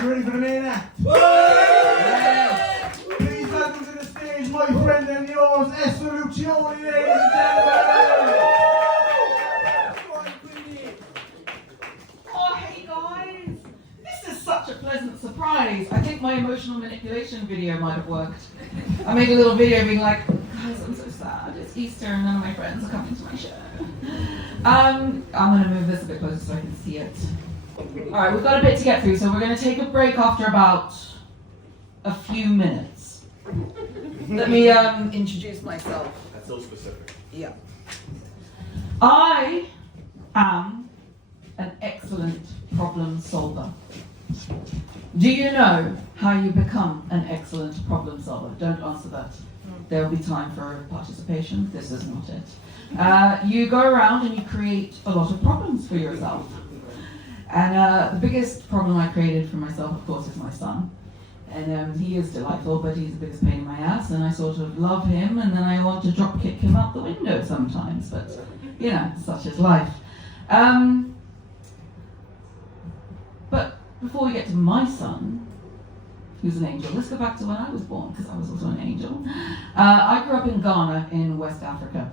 You ready for the main act? Yes. Please welcome to the stage my friend and yours, Esther Lucioli, ladies and gentlemen. Oh, hey guys! This is such a pleasant surprise. I think my emotional manipulation video might have worked. I made a little video being like, guys, I'm so sad. It's Easter and none of my friends are coming to my show. I'm going to move this a bit closer so I can see it. Alright, we've got a bit to get through, so we're going to take a break after about a few minutes. Let me introduce myself. That's so specific. Yeah. I am an excellent problem solver. Do you know how you become an excellent problem solver? Don't answer that. There will be time for participation. This is not it. You go around and you create a lot of problems for yourself. And the biggest problem I created for myself, of course, is my son. And he is delightful, but he's the biggest pain in my ass, and I sort of love him, and then I want to drop kick him out the window sometimes, but, you know, such is life. But before we get to my son, who's an angel, let's go back to when I was born, because I was also an angel. I grew up in Ghana in West Africa.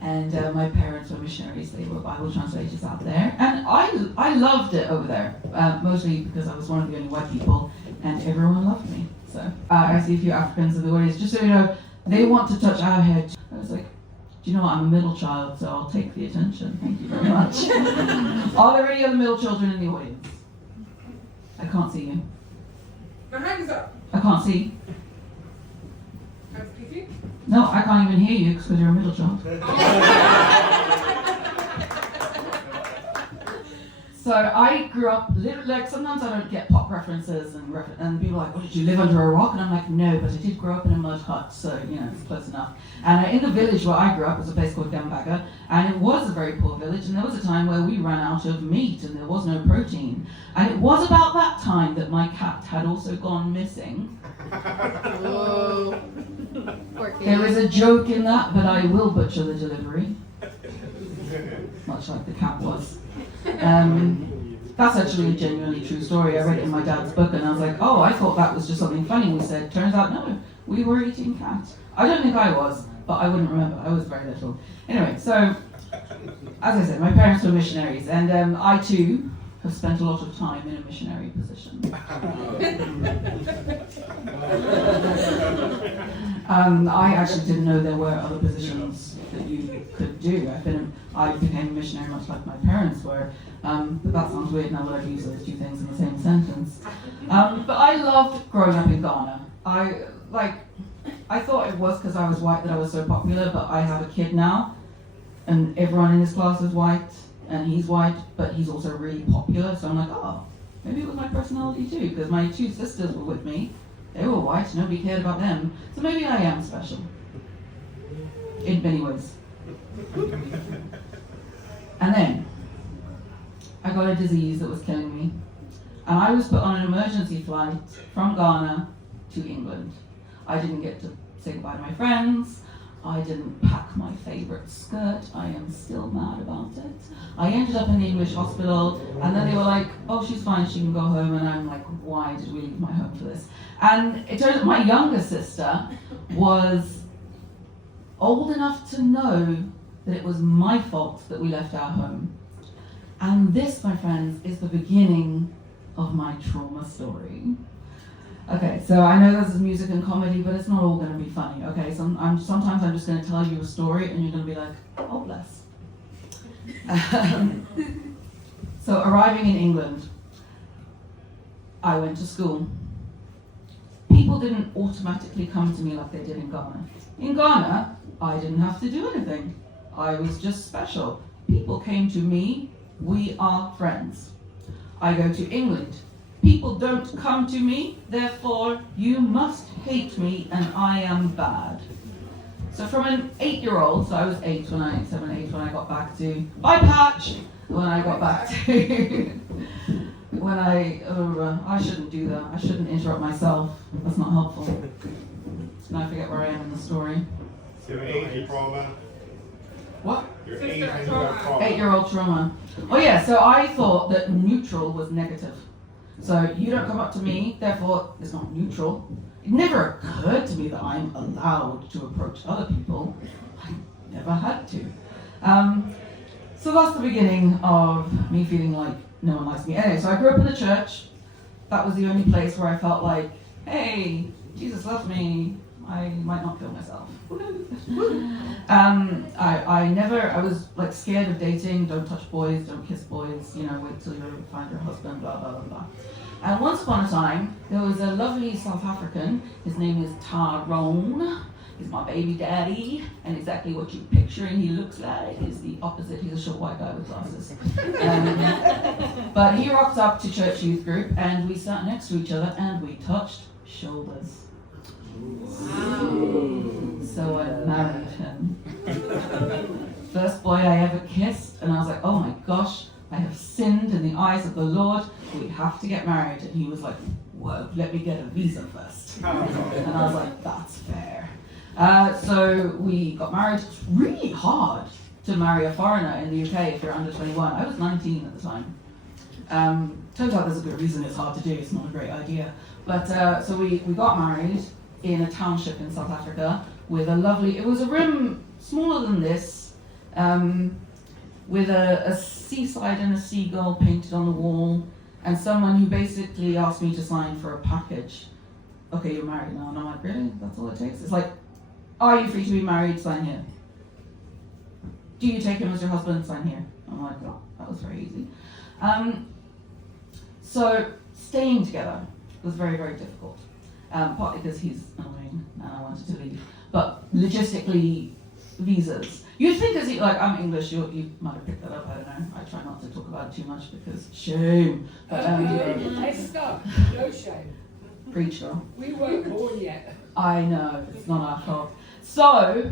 And my parents were missionaries, they were Bible translators out there. And I loved it over there, mostly because I was one of the only white people, and everyone loved me. So I see a few Africans in the audience, just so you know, they want to touch our head. I was like, do you know what, I'm a middle child, so I'll take the attention. Thank you very much. Are there any other middle children in the audience? I can't see you. My hand is up. I can't see. Hands easy. No, I can't even hear you because you're a middle child. So I grew up, like sometimes I don't get pop references and people are like, oh, did you live under a rock? And I'm like, no, but I did grow up in a mud hut, so you know, it's close enough. And in the village where I grew up was a place called Gambaga, and it was a very poor village, and there was a time where we ran out of meat and there was no protein. And it was about that time that my cat had also gone missing. Oh. There is a joke in that, but I will butcher the delivery. Much like the cat was. That's actually a genuinely true story. I read it in my dad's book and I was like, oh, I thought that was just something funny we said. Turns out, no, we were eating cat. I don't think I was, but I wouldn't remember. I was very little. Anyway, so, as I said, my parents were missionaries, and I too have spent a lot of time in a missionary position. I actually didn't know there were other positions that you could do. I became a missionary much like my parents were, but that sounds weird now that I've used those two things in the same sentence. But I loved growing up in Ghana. I thought it was because I was white that I was so popular, but I have a kid now, and everyone in his class is white, and he's white, but he's also really popular, so I'm like, oh, maybe it was my personality too, because my two sisters were with me. They were white, nobody cared about them, so maybe I am special. In many ways. And then, I got a disease that was killing me, and I was put on an emergency flight from Ghana to England. I didn't get to say goodbye to my friends, I didn't pack my favorite skirt, I am still mad about it. I ended up in the English hospital, and then they were like, oh, she's fine, she can go home, and I'm like, why did we leave my home for this? And it turns out my younger sister was old enough to know that it was my fault that we left our home. And this, my friends, is the beginning of my trauma story. Okay, so I know this is music and comedy, but it's not all going to be funny, okay? Sometimes I'm just going to tell you a story and you're going to be like, oh, bless. So arriving in England, I went to school. People didn't automatically come to me like they did in Ghana. In Ghana, I didn't have to do anything. I was just special. People came to me, we are friends. I go to England. People don't come to me, therefore you must hate me and I am bad. So from an 8-year-old, so I was 7, 8 when I got back to, bye Patch! When I got back to, I shouldn't do that, I shouldn't interrupt myself, that's not helpful. So now I forget where I am in the story. Your age trauma. What? Your age and your trauma. 8-year-old trauma. Oh yeah, so I thought that neutral was negative. So you don't come up to me, therefore it's not neutral. It never occurred to me that I'm allowed to approach other people. I never had to. So that's the beginning of me feeling like no one likes me. Anyway, so I grew up in the church. That was the only place where I felt like, hey, Jesus loves me. I might not kill myself. I was like scared of dating. Don't touch boys, don't kiss boys, wait till you find your husband, blah, blah, blah, blah. And once upon a time, there was a lovely South African. His name is Tyrone. He's my baby daddy, and exactly what you're picturing he looks like is the opposite. He's a short white guy with glasses. But he rocked up to church youth group, and we sat next to each other, and we touched shoulders. Wow. So I married him. First boy I ever kissed, and I was like, oh my gosh, I have sinned in the eyes of the Lord. We have to get married. And he was like, whoa, let me get a visa first. And I was like, that's fair. So we got married. It's really hard to marry a foreigner in the UK if you're under 21. I was 19 at the time. Turns out there's a good reason it's hard to do. It's not a great idea. But so we got married in a township in South Africa with a lovely, it was a room smaller than this, with a seaside and a seagull painted on the wall, and someone who basically asked me to sign for a package. Okay, you're married now. And I'm like, really? That's all it takes? It's like, are you free to be married? Sign here. Do you take him as your husband? Sign here. I'm like, oh, that was very easy. So staying together was very, very difficult. Partly because he's annoying and I wanted to leave. But logistically, visas. You'd think as I'm English, you might have picked that up, I don't know. I try not to talk about it too much because shame. But, Esther, no shame. Preach, girl. We weren't born yet. I know, it's not our fault. So,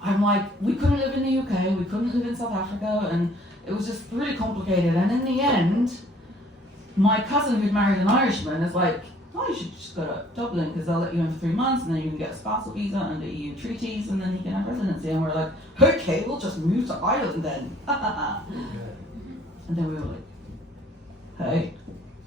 I'm like, we couldn't live in the UK, we couldn't live in South Africa, and it was just really complicated. And in the end, my cousin who'd married an Irishman is like, oh, you should just go to Dublin because they'll let you in for 3 months and then you can get a spousal visa under EU treaties and then you can have residency. And we're like, okay, we'll just move to Ireland then. And then we were like, hey,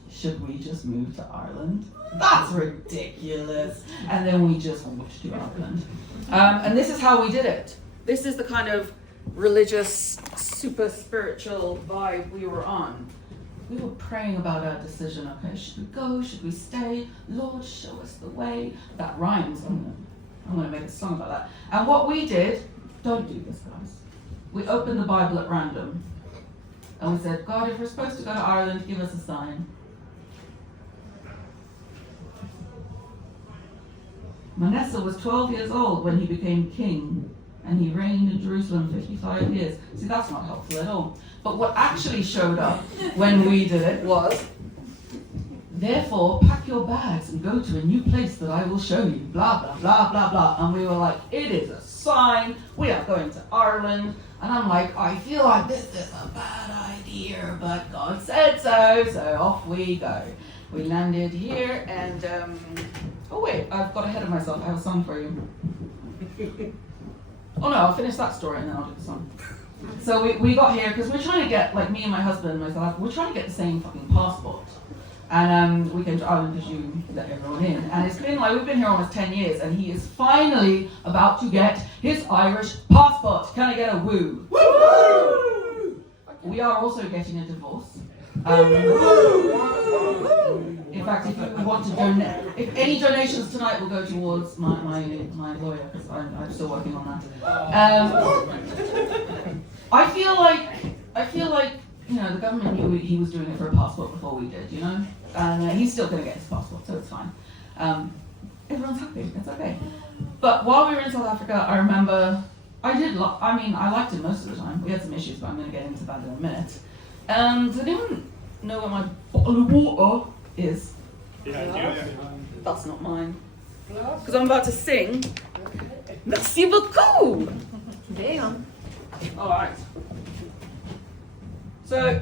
should we just move to Ireland? That's ridiculous. And then we just moved to Ireland. And this is how we did it. This is the kind of religious, super spiritual vibe we were on. We were praying about our decision. Okay, should we go? Should we stay? Lord, show us the way. That rhymes. I'm gonna make a song about that. And what we did, don't do this, guys. We opened the Bible at random. And we said, God, if we're supposed to go to Ireland, give us a sign. Manasseh was 12 years old when he became king, and he reigned in Jerusalem 55 years. See, that's not helpful at all. But what actually showed up when we did it was, therefore, pack your bags and go to a new place that I will show you, blah, blah, blah, blah, blah. And we were like, it is a sign, we are going to Ireland. And I'm like, I feel like this is a bad idea, but God said so off we go. We landed here and, oh wait, I've got ahead of myself, I have a song for you. Oh no, I'll finish that story and then I'll do the song. So we got here because we're trying to get, like me and my husband, myself, we're trying to get the same fucking passport. And we came to Ireland because you let everyone in. And it's been like, we've been here almost 10 years and he is finally about to get his Irish passport. Can I get a woo? Woo! We are also getting a divorce. In fact, if you want to donate, if any donations tonight will go towards my lawyer, because I'm still working on that. I feel like the government knew he was doing it for a passport before we did, and he's still going to get his passport, so it's fine. Everyone's happy, it's okay. But while we were in South Africa, I remember I liked him most of the time. We had some issues, but I'm going to get into that in a minute. Does anyone know where my bottle of water is? Yeah. That's not mine. Because I'm about to sing. Merci beaucoup! Damn. Alright. So,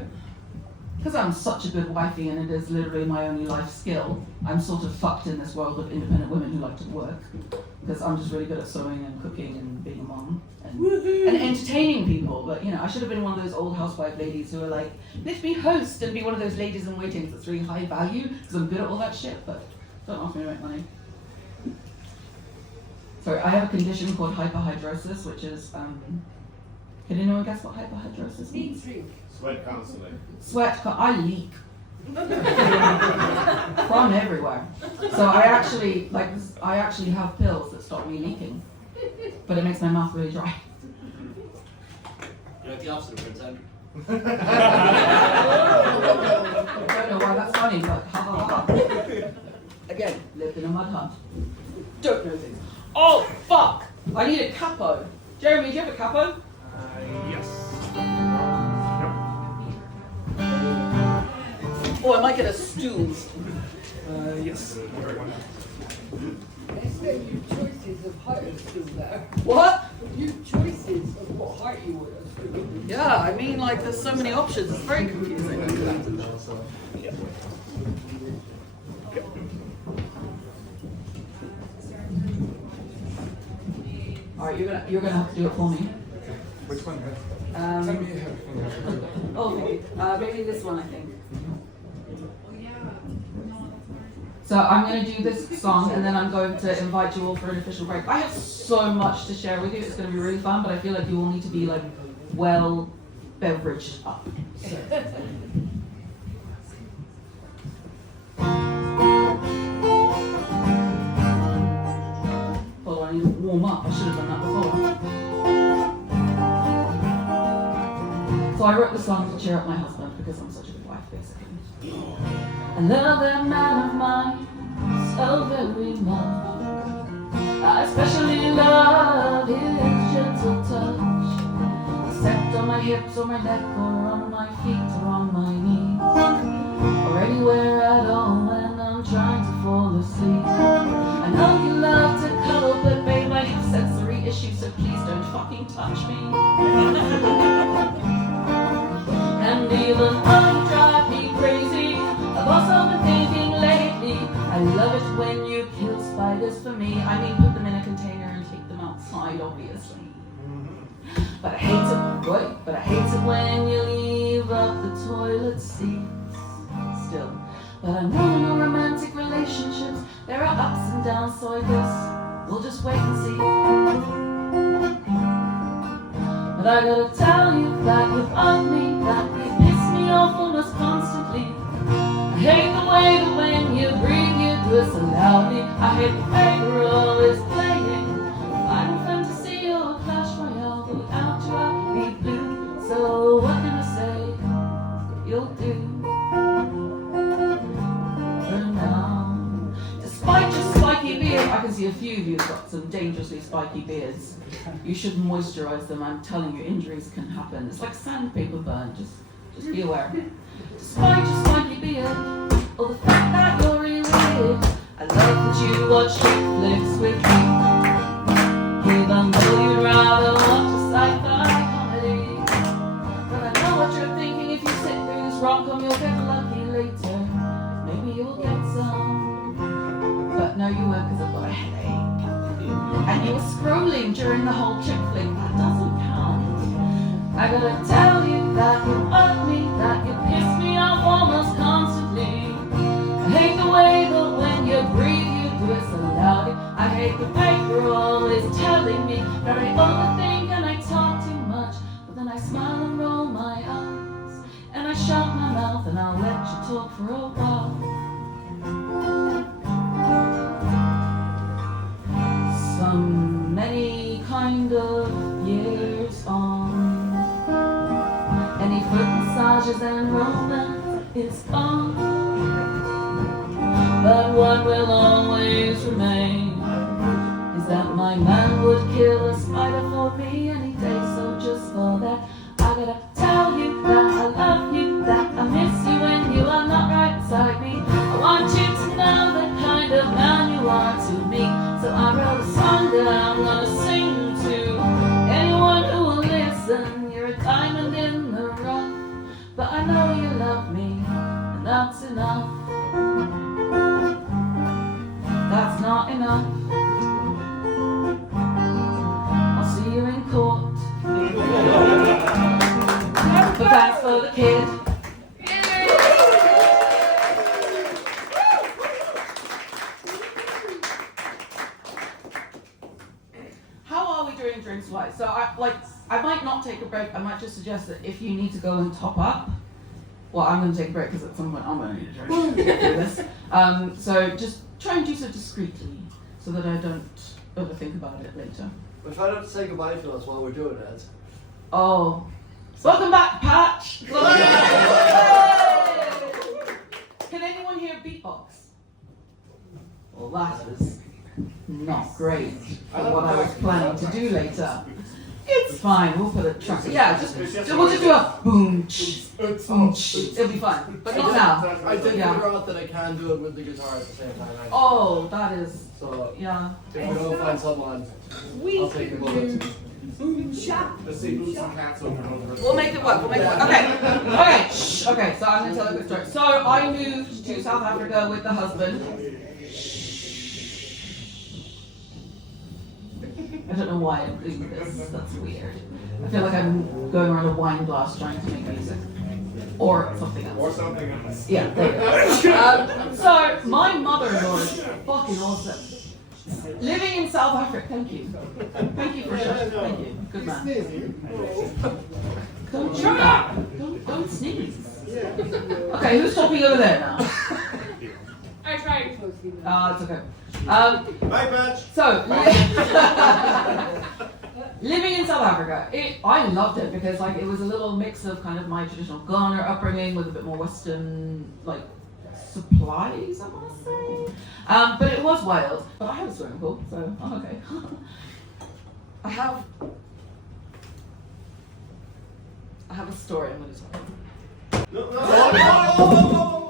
because I'm such a good wifey and it is literally my only life skill, I'm sort of fucked in this world of independent women who like to work. because I'm just really good at sewing and cooking and being a mom and entertaining people. But I should have been one of those old housewife ladies who are like, let me host and be one of those ladies in waiting that's really high value because I'm good at all that shit. But don't ask me to make money. Sorry, I have a condition called hyperhidrosis, which is can anyone guess what hyperhidrosis means? Sweat constantly. I leak from everywhere. So I actually have pills that stop me leaking, but it makes my mouth really dry. You're like the opposite of Prince Andrew. I don't know why that's funny, but ha ha ha. Again, lived in a mud hut. Don't know things. Oh fuck! I need a capo. Jeremy, do you have a capo? Yes. Oh, I might get a stool. Yes. Esther, your choices of height are still there. What? Your choices of what height you want are still there. Yeah, I mean, like, there's so many options. It's very confusing. All right, you're gonna have to do it for me. Which one? Okay, maybe this one, I think. So I'm going to do this song, and then I'm going to invite you all for an official break. I have so much to share with you. It's going to be really fun, but I feel like you all need to be like well beveraged up. So. Hold on, I need to warm up. I should have done that before. So I wrote the song to cheer up my husband because I'm such a good wife, basically. I love that man of mine so very much. I especially love his gentle touch. Except on my hips or my neck or on my feet or on my knees, or anywhere at all when I'm trying to fall asleep. I know you love to cuddle, but babe, I have sensory issues, so please don't fucking touch me. And even though you drive me crazy, I've also been thinking lately, I love it when you kill spiders for me. I mean, put them in a container and take them outside, obviously. But I hate it when you leave up the toilet seats still. But I know in all romantic relationships there are ups and downs, so I guess we'll just wait and see. But I gotta tell you that you hug me, that you piss me off almost constantly. I hate the way that when you breathe you do it so loudly. I hate the way we're always playing Final Fantasy or Clash Royale, but without you I'd be blue. So what can I say that you'll do for now? Despite your spiky beard, I can see a few of you have got some dangerously spiky beards. You should moisturize them. I'm telling you, injuries can happen. It's like sandpaper burn. Just be aware. Despite your spiky beard, or the fact that you're really weird, I love that you watch Netflix with me. Even though you'd rather watch a sci-fi comedy. But I know what you're thinking. If you sit through this rom-com, you'll get lucky later. Maybe you'll get some. But no, you won't, because I've got a headache. And you were scrolling during the whole chick flick. That doesn't count. I gotta tell you that you hug me, that you piss me off almost constantly. I hate the way that when you breathe you do it so loudly. I hate the way you're always telling me that I overthink and I talk too much. But then I smile and roll my eyes, and I shut my mouth and I'll let you talk for a while. Some many kind of years on, any foot massages and romance is gone. But what will always remain is that my man would kill a spider for me any day. So just for that, I gotta tell you that I love you, that I miss you when you are not right beside me. I want you to know the kind of man you are to me. So I wrote a song that I'm gonna sing to anyone who will listen. You're a diamond in the rough, but I know you love me, and that's enough. That's not enough. the kid. How are we doing drinks wise? So I might not take a break. I might just suggest that if you need to go and top up, well, I'm going to take a break because at some point I'm going to need a drink to get through this. So just try and do so discreetly so that I don't overthink about it later. We'll try not to say goodbye to us while we're doing it. Oh. Welcome back, Patch! Can anyone hear beatbox? Well, that is not great for what I was planning to do later. It's fine, we'll put a track. Yeah, we'll just do a boom, boom, it'll be fine. But not now. I did Yeah. figure out that I can do it with the guitar at the same time. Actually. Oh, that is, So yeah. if we don't find someone, I'll take the bullet. Let's see who's some cats over and over. We'll make it work, Okay, shh. Okay, so I'm going to tell a quick story. So I moved to South Africa with the husband. I don't know why I'm doing this, that's weird. I feel like I'm going around a wine glass trying to make music. Or something else. Or something else. Yeah, there you go. So my mother-in-law is fucking awesome. Living in South Africa, thank you. Thank you for shushing, thank you. Good man. Don't do that. Don't sneeze. Okay, who's talking over there now? I tried. It's okay. Bye, Patch. So, living in South Africa, I loved it because it was a little mix of kind of my traditional Ghana upbringing with a bit more Western supplies, I want to say. But it was wild. But I have a swimming pool, so I'm okay. I have a story I'm going to tell. No.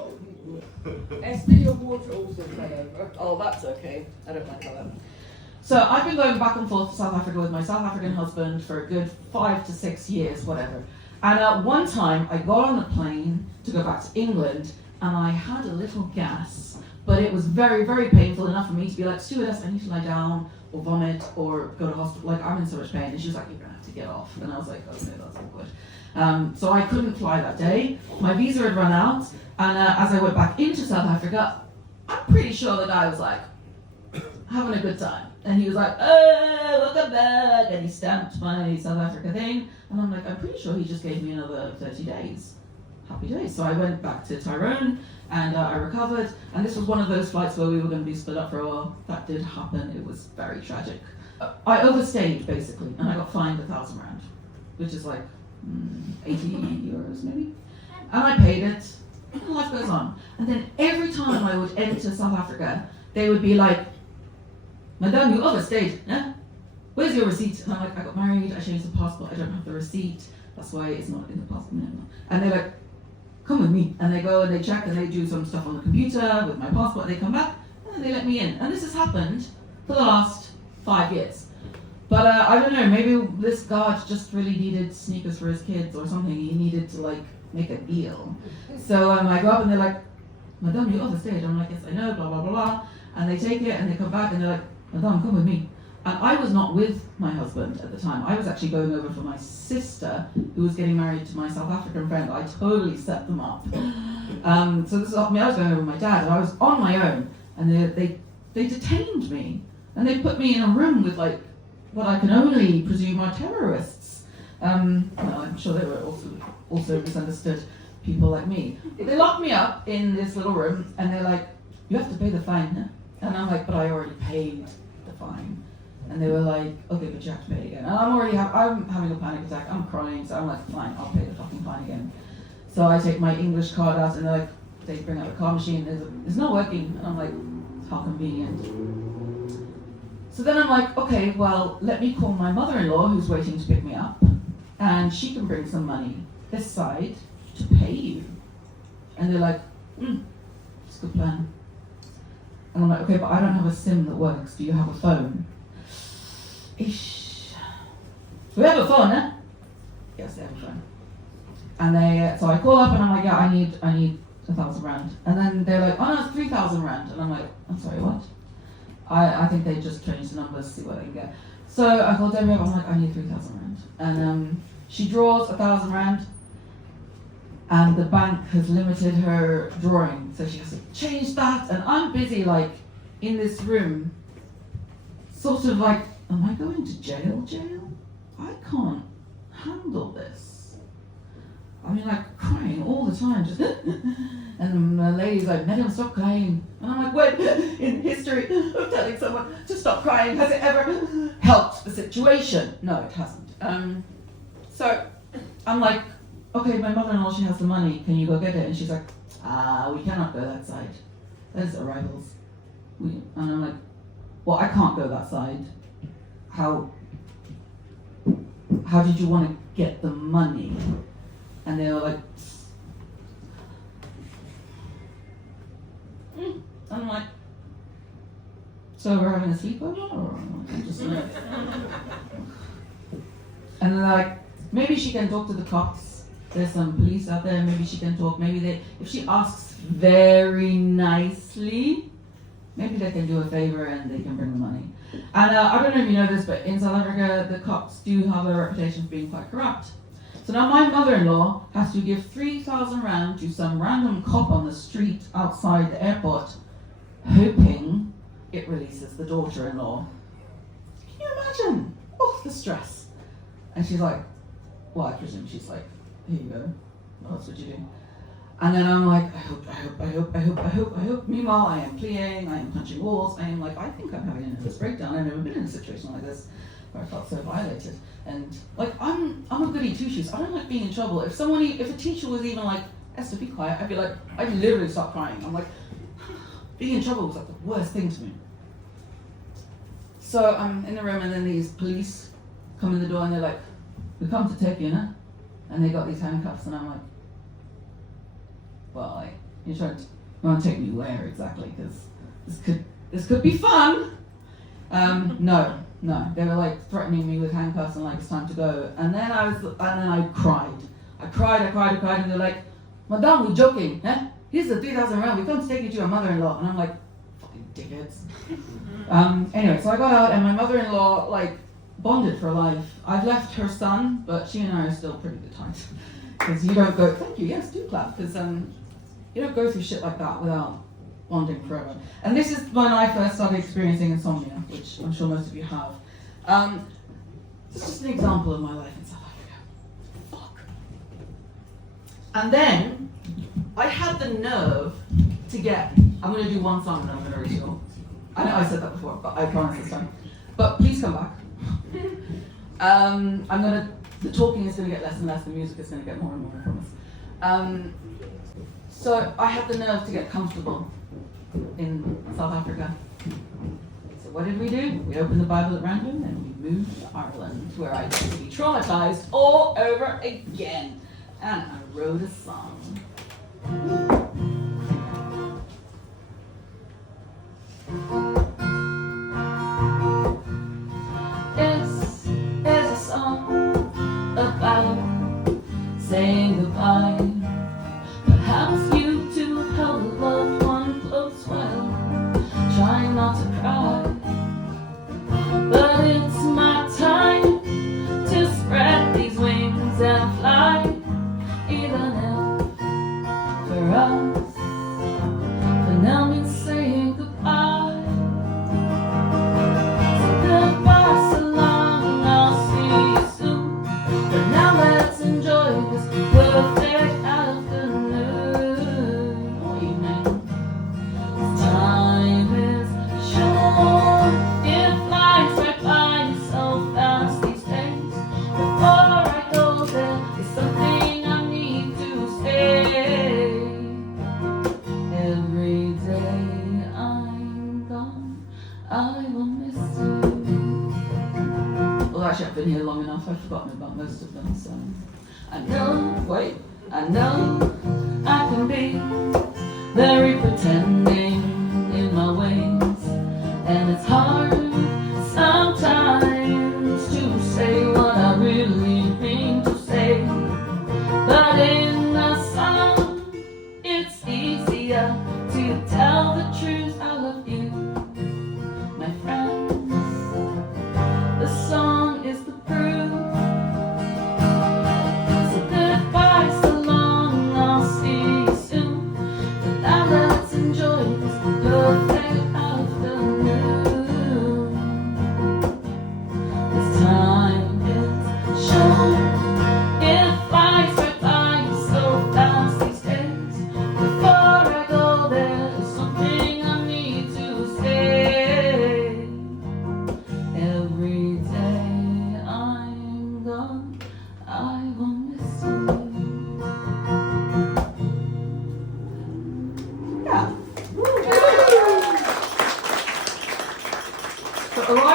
Esther, your water also fell over. Oh, that's okay. I don't mind that. So I've been going back and forth to South Africa with my South African husband for a good 5 to 6 years, whatever. And one time I got on a plane to go back to England and I had a little gas, but it was very, very painful enough for me to be like, stewardess, I need to lie down or vomit or go to hospital. I'm in so much pain. And she was like, you're going to have to get off. And I was like, okay, that's awkward. So I couldn't fly that day. My visa had run out. And as I went back into South Africa, I'm pretty sure the guy was like, having a good time. And he was like, oh, welcome back. And he stamped my South Africa thing. And I'm like, I'm pretty sure he just gave me another 30 days. Happy days. So I went back to Tyrone and I recovered. And this was one of those flights where we were going to be split up for a while. That did happen. It was very tragic. I overstayed, basically. And I got fined 1,000 rand, which is 80 euros maybe. And I paid it. And life goes on. And then every time I would enter South Africa, they would be like, Madame, you overstayed. Yeah? Where's your receipt? And I'm like, I got married, I changed the passport, I don't have the receipt. That's why it's not in the passport. And they're like, come with me. And they go and they check and they do some stuff on the computer with my passport. And they come back and then they let me in. And this has happened for the last 5 years. But I don't know, maybe this guard just really needed sneakers for his kids or something. He needed to make a deal. So I go up and they're like, Madame, you overstayed. I'm like, yes, I know, blah, blah, blah, blah. And they take it and they come back and they're like, Madame, come with me. And I was not with my husband at the time. I was actually going over for my sister, who was getting married to my South African friend. I totally set them up. So this is I was going over with my dad, and I was on my own. And they detained me. And they put me in a room with what I can only presume are terrorists. Well, I'm sure they were also misunderstood people like me. They locked me up in this little room, and they're like, you have to pay the fine. And I'm like, but I already paid the fine. And they were like, okay, but you have to pay it again. And I'm having a panic attack, I'm crying, so I'm like, fine, I'll pay the fucking fine again. So I take my English card out, and they're like, they bring out the card machine, it's not working. And I'm like, how convenient. So then I'm like, okay, well, let me call my mother-in-law, who's waiting to pick me up, and she can bring some money this side to pay you. And they're like, it's a good plan. And I'm like, okay, but I don't have a SIM that works. Do you have a phone? Ish. We have a phone, eh? Yes, they have a phone. And so I call up and I'm like, yeah, I need 1,000 rand. And then they're like, oh no, it's 3,000 rand. And I'm like, I'm sorry, what? I think they just changed the numbers to see what they can get. So I called Debbie up, I'm like, I need 3,000 rand. And she draws 1,000 rand. and the bank has limited her drawing, so she has to change that, and I'm busy like in this room, sort of like, am I going to jail? I can't handle this. I mean, like crying all the time, just and the lady's like, "Madam, stop crying." And I'm like, when in history of telling someone to stop crying, has it ever helped the situation? No, it hasn't. So I'm like, okay, my mother-in-law, she has the money, can you go get it? And she's like, we cannot go that side. There's arrivals. And I'm like, well, I can't go that side. How did you want to get the money? And they were like, and I'm like, so we're having a sleepover? Or just like, and they're like, maybe she can talk to the cops. There's some police out there, maybe she can talk. Maybe if she asks very nicely, maybe they can do a favor and they can bring the money. And I don't know if you know this, but in South Africa, the cops do have a reputation for being quite corrupt. So now my mother-in-law has to give 3,000 rand to some random cop on the street outside the airport, hoping it releases the daughter-in-law. Can you imagine? Oh, the stress. And she's like, well, I presume she's like, here you go. Well, that's what you do. And then I'm like, I hope. Meanwhile, I am pleading, I am punching walls, I am like, I think I'm having a nervous breakdown. I've never been in a situation like this where I felt so violated. And like, I'm a goody two-shoes. I don't like being in trouble. If a teacher was even like, Esther, be quiet, I'd be like, I'd literally start crying. I'm like, being in trouble was like the worst thing to me. So I'm in the room, and then these police come in the door and they're like, we come to take you, no? And they got these handcuffs, and I'm like, well, like, you want to take me where exactly? Because this could be fun. No, they were like threatening me with handcuffs and like it's time to go. And then I cried. I cried, and they're like, Madame, we're joking, eh? Here's the 3,000 rand. We come to take you to your mother-in-law. And I'm like, fucking dickheads. Anyway, so I got out, and my mother-in-law like bonded for life. I've left her son, but she and I are still pretty good times. Because you don't go, thank you, yes, do clap. Because you don't go through shit like that without bonding forever. And this is when I first started experiencing insomnia, which I'm sure most of you have. This is just an example of my life in South Africa. Fuck. And then I had the nerve to get, I'm going to do one song and then I'm going to reach you. I know I said that before, but I promise this time. But please come back. The talking is going to get less and less, the music is going to get more and more, I promise. So I had the nerve to get comfortable in South Africa. So what did we do? We opened the Bible at random and we moved to Ireland, where I got to be traumatized all over again. And I wrote a song. This is a song about saying goodbye. Perhaps you too held a loved one close while trying not to cry. But it's my time to spread these wings and fly. Even if for us, for now means saying goodbye. So goodbye, so long, I'll see you soon. But now let's enjoy this perfect afternoon or evening. Time is short, it flies right by so fast these days. Before I go, there is something I need to say. Every day I'm gone, I will miss you. Well, actually, I've been here long enough, I've forgotten about most of them, so I know I can be very pretending in my ways, and it's hard sometimes to say what I really mean to say, but in the song it's easier to tell the truth. I love you, my friends. The song is the proof. So goodbye, so long,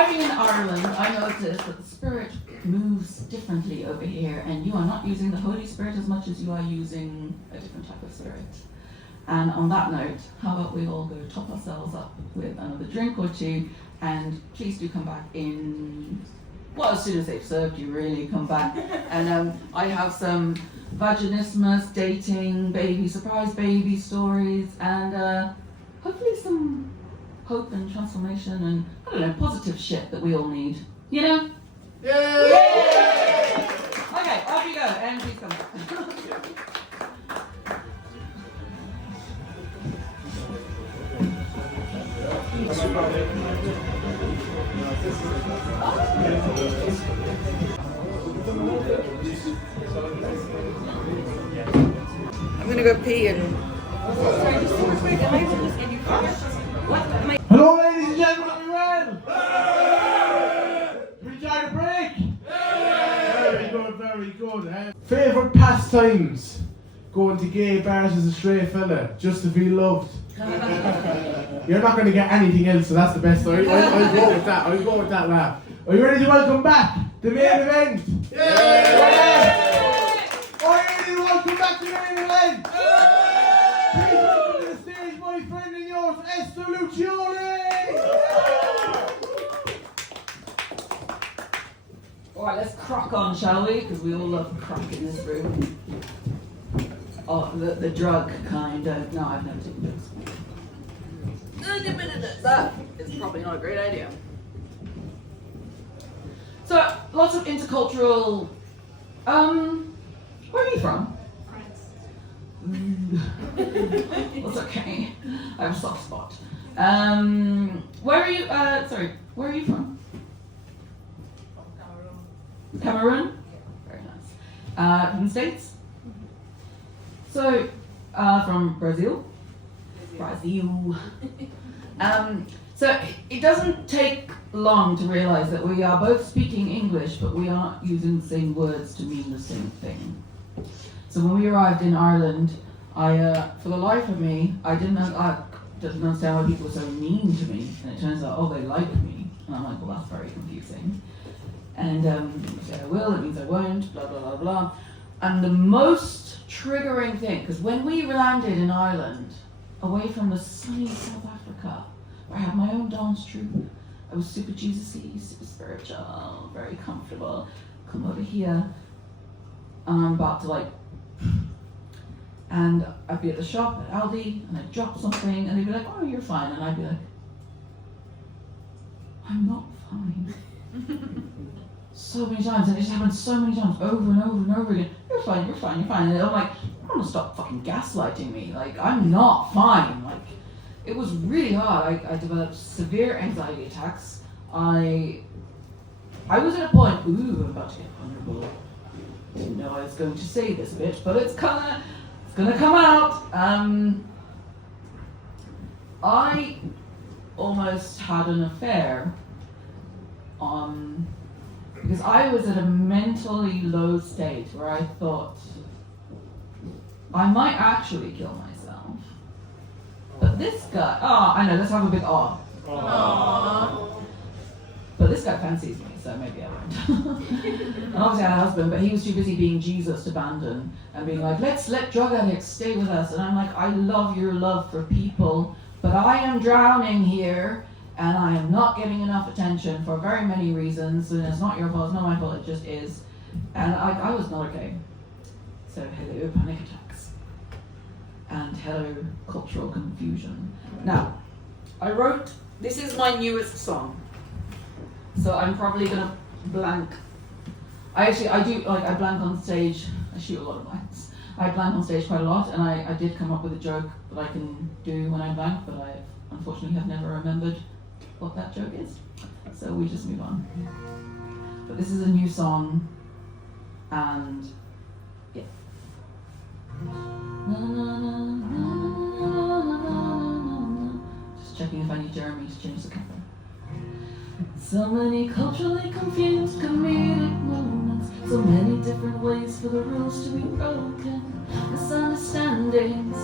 arriving in Ireland, I noticed that the Spirit moves differently over here, and you are not using the Holy Spirit as much as you are using a different type of Spirit. And on that note, how about we all go top ourselves up with another drink or two, and please do come back in, well, as soon as they've served you, really come back. And I have some vaginismus, dating, surprise baby stories, and hopefully some hope and transformation and, I don't know, positive shit that we all need. You know? Yay! Okay, off you go, and please come back. I'm gonna go pee and. Hello, ladies and gentlemen, are we well? We try to break? Very good. Favourite pastimes? Going to gay bars as a straight fella, just to feel loved. You're not going to get anything else, so that's the best. I'll go with that. I'll go with that laugh. Are you ready to welcome back the main event? Yeah! Are you ready to welcome back the main event? Please welcome to the stage my friend and yours, Esther Lucioli! Alright, let's crack on, shall we? Because we all love crack in this room. Oh, the drug kind of. No, I've never taken drugs. That is probably not a great idea. So, lots of intercultural. Where are you from? France. That's okay. I have a soft spot. Where are you? Where are you from? Cameroon? Very nice. From the States? So, from Brazil? Brazil. So, it doesn't take long to realize that we are both speaking English, but we aren't using the same words to mean the same thing. So when we arrived in Ireland, for the life of me, I didn't understand why people were so mean to me. And it turns out, oh, they like me. And I'm like, well, that's very confusing. And they say I will, it means I won't, blah, blah, blah, blah. And the most triggering thing, because when we landed in Ireland, away from the sunny South Africa, where I had my own dance troupe, I was super Jesus-y, super spiritual, very comfortable. Come over here, and I'm about to and I'd be at the shop at Aldi, and I'd drop something, and they'd be like, oh, you're fine. And I'd be like, I'm not fine. So many times, and it just happened so many times, over and over and over again. You're fine, you're fine, you're fine. And I'm like, I'm gonna stop fucking gaslighting me. Like, I'm not fine. Like, it was really hard. I developed severe anxiety attacks. I was at a point, ooh, I'm about to get vulnerable. Didn't know I was going to say this bit, but it's gonna come out. I almost had an affair because I was at a mentally low state where I thought I might actually kill myself. But this guy, I know, let's have a big aw. Aww. But this guy fancies me, so maybe I won't. And obviously I had a husband, but he was too busy being Jesus abandoned and being like, let's let drug addicts stay with us. And I'm like, I love your love for people, but I am drowning here and I am not getting enough attention for very many reasons. And it's not your fault, it's not my fault, it just is. And I was not okay. So hello, panic attacks. And hello, cultural confusion. Now, I wrote, this is my newest song. So I'm probably gonna blank. I blank on stage. I shoot a lot of blanks. I blank on stage quite a lot, and I did come up with a joke that I can do when I blank, but I unfortunately have never remembered what that joke is. So we just move on. But this is a new song, and yeah. Just checking if I need Jeremy to change the camera. So many culturally confused comedic moments, so many different ways for the rules to be broken, misunderstandings,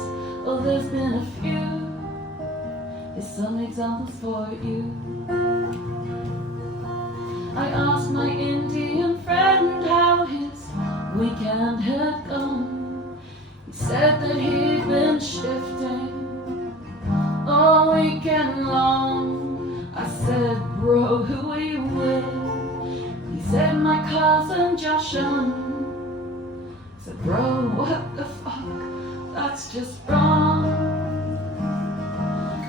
oh there's been a few, here's some examples for you. I asked my Indian friend how his weekend had gone. He said that he'd been shifting all weekend long. I said, bro, who are you with? He said, my cousin Joshan. I said, bro, what the fuck? That's just wrong.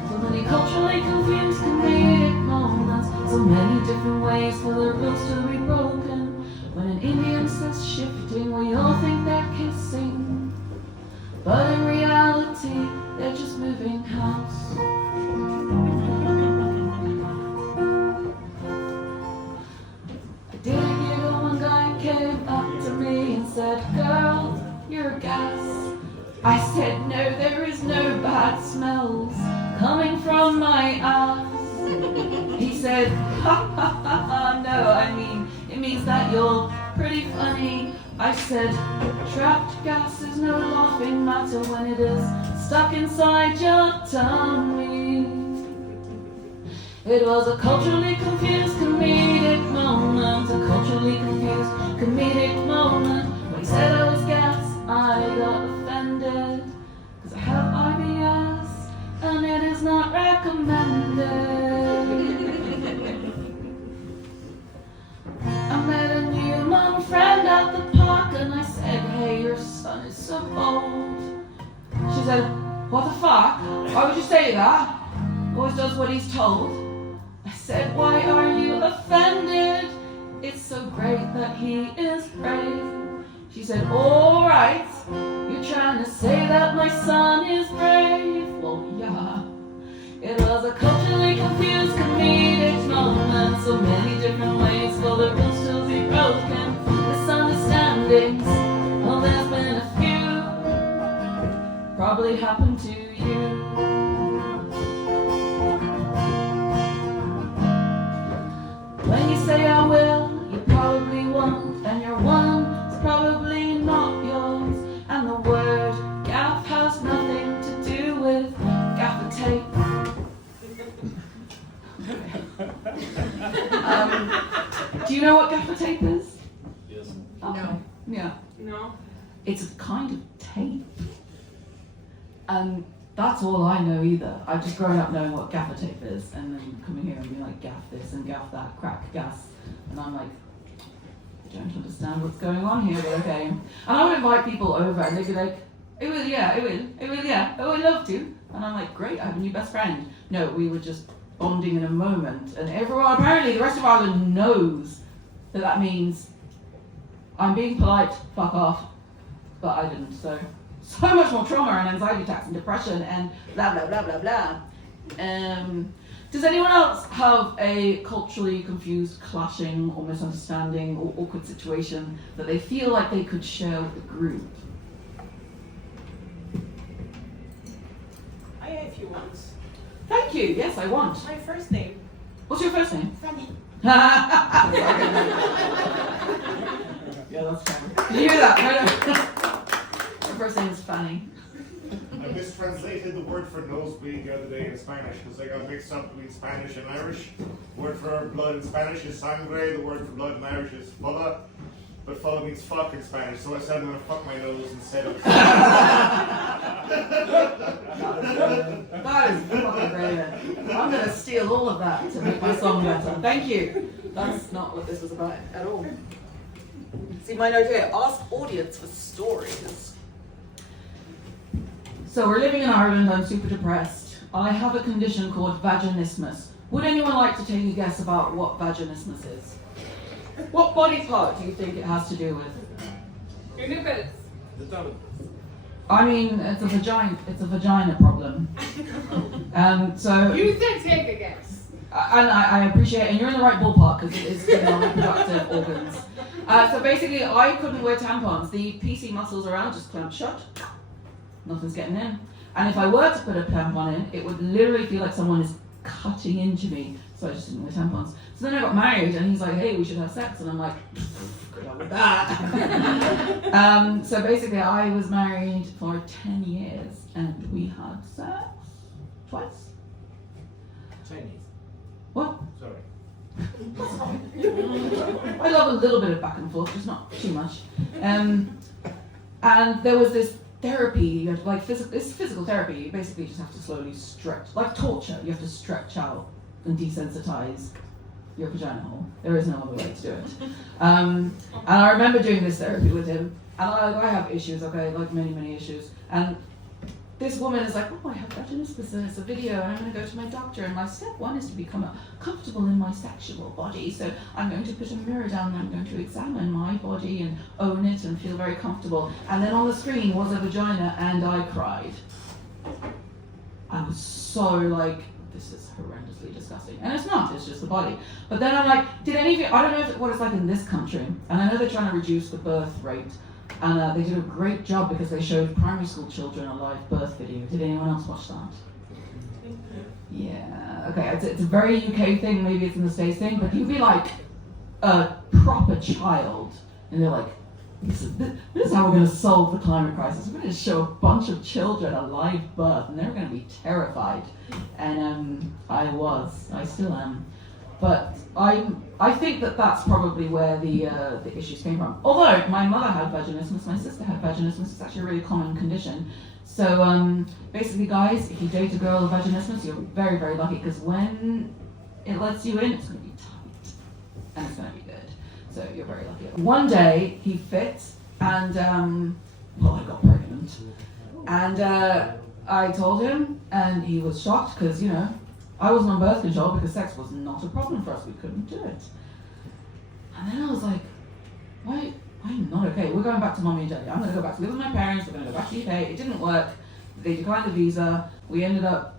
So many culturally confused comedic moments, so many different ways for the rules to be broken. When an Indian says shifting, we all think they're kissing, but in reality, they're just moving house. I did a giggle when guy came up to me and said, girl, you're gas. I said, no, there is no bad smells coming from my ass. He said, ha ha ha ha, no, I mean, it means that you're pretty funny. I said, trapped gas is no laughing matter when it is stuck inside your tummy. It was a culturally confused comedic moment, a culturally confused comedic moment. When he said I was gas, I got offended, cause I have IBS and it is not recommended. I met a new mom friend at the park and I said, hey, your son is so bold. She said, what the fuck? Why would you say that? Always does what he's told. I said, why are you offended? It's so great that he is brave. She said, all right, you're trying to say that my son is brave. Well, yeah. It was a culturally confused comedic moment, so many different ways for the rules to be broken. Misunderstandings, well, there's been a few, probably happened to you. When you say I will, you probably won't, and your one is probably not yours. And the word gaff has nothing to do with gaffer tape. Do you know what gaffer tape is? Yes. No. Yeah. No. It's a kind of tape. And that's all I know either. I've just grown up knowing what gaffer tape is, and then coming here and being like, gaff this and gaff that, crack gas. And I'm like, I don't understand what's going on here, but okay. And I would invite people over and they'd be like, it will, yeah, I would love to. And I'm like, great, I have a new best friend. No, we were just bonding in a moment. And everyone, apparently the rest of Ireland knows that that means I'm being polite, fuck off. But I didn't, so much more trauma and anxiety attacks and depression and blah, blah, blah, blah, blah. Does anyone else have a culturally confused, clashing or misunderstanding or awkward situation that they feel like they could share with the group? I have a few ones. Thank you, yes, I want. My first name. What's your first name? Fanny. Yeah, that's funny. Did you hear that? My first name is Fanny. I mistranslated the word for nosebleed the other day in Spanish because I got mixed up between Spanish and Irish. The word for blood in Spanish is sangre, the word for blood in Irish is fulla, but fulla means fuck in Spanish, so I said I'm going to fuck my nose instead of That is fucking brilliant. I'm going to steal all of that to make my song better. Thank you. That's not what this was about at all. See my note here. Ask audience for stories. So we're living in Ireland, I'm super depressed. I have a condition called vaginismus. Would anyone like to take a guess about what vaginismus is? What body part do you think it has to do with? Your nipples. the tummy. I mean, it's a vagina problem. So You said take a guess. and I appreciate it, and you're in the right ballpark because it is female reproductive organs. So basically, I couldn't wear tampons. The PC muscles around just clamped shut. Nothing's getting in. And if I were to put a tampon in, it would literally feel like someone is cutting into me. So I just didn't wear tampons. So then I got married, and he's like, "Hey, we should have sex," and I'm like, "Good luck with that." So basically, I was married for 10 years, and we had sex twice. Chinese. What? Sorry. I love a little bit of back and forth, just not too much. And there was this therapy, you have to, like it's physical therapy. You basically just have to slowly stretch, like torture. You have to stretch out and desensitize your vagina hole. There is no other way to do it. And I remember doing this therapy with him, and I have issues, okay, like many issues. And this woman is like, oh, I have vaginismus, and it's a video, and I'm going to go to my doctor, and my step one is to become comfortable in my sexual body. So I'm going to put a mirror down, and I'm going to examine my body and own it and feel very comfortable. And then on the screen was a vagina, and I cried. I was so like, this is horrendously disgusting. And it's not, it's just the body. But then I'm like, did any of you, I don't know what it's like in this country, and I know they're trying to reduce the birth rate. And they did a great job because they showed primary school children a live birth video. Did anyone else watch that? Yeah, okay, it's a very UK thing, maybe it's in the States thing, but you'd be like a proper child, and they're like, this is how we're going to solve the climate crisis. We're going to show a bunch of children a live birth, and they're going to be terrified. And I still am. But I think that's probably where the issues came from. Although my mother had vaginismus, my sister had vaginismus. It's actually a really common condition. So basically, guys, if you date a girl with vaginismus, you're very, very lucky, because when it lets you in, it's going to be tight and it's going to be good. So you're very lucky. One day he fit, and I got pregnant, and I told him, and he was shocked because I wasn't on birth control because sex was not a problem for us. We couldn't do it. And then I was like, why I'm not okay. We're going back to mommy and daddy. I'm going to go back to live with my parents. We're going to go back to the UK. It didn't work. They declined the visa. We ended up,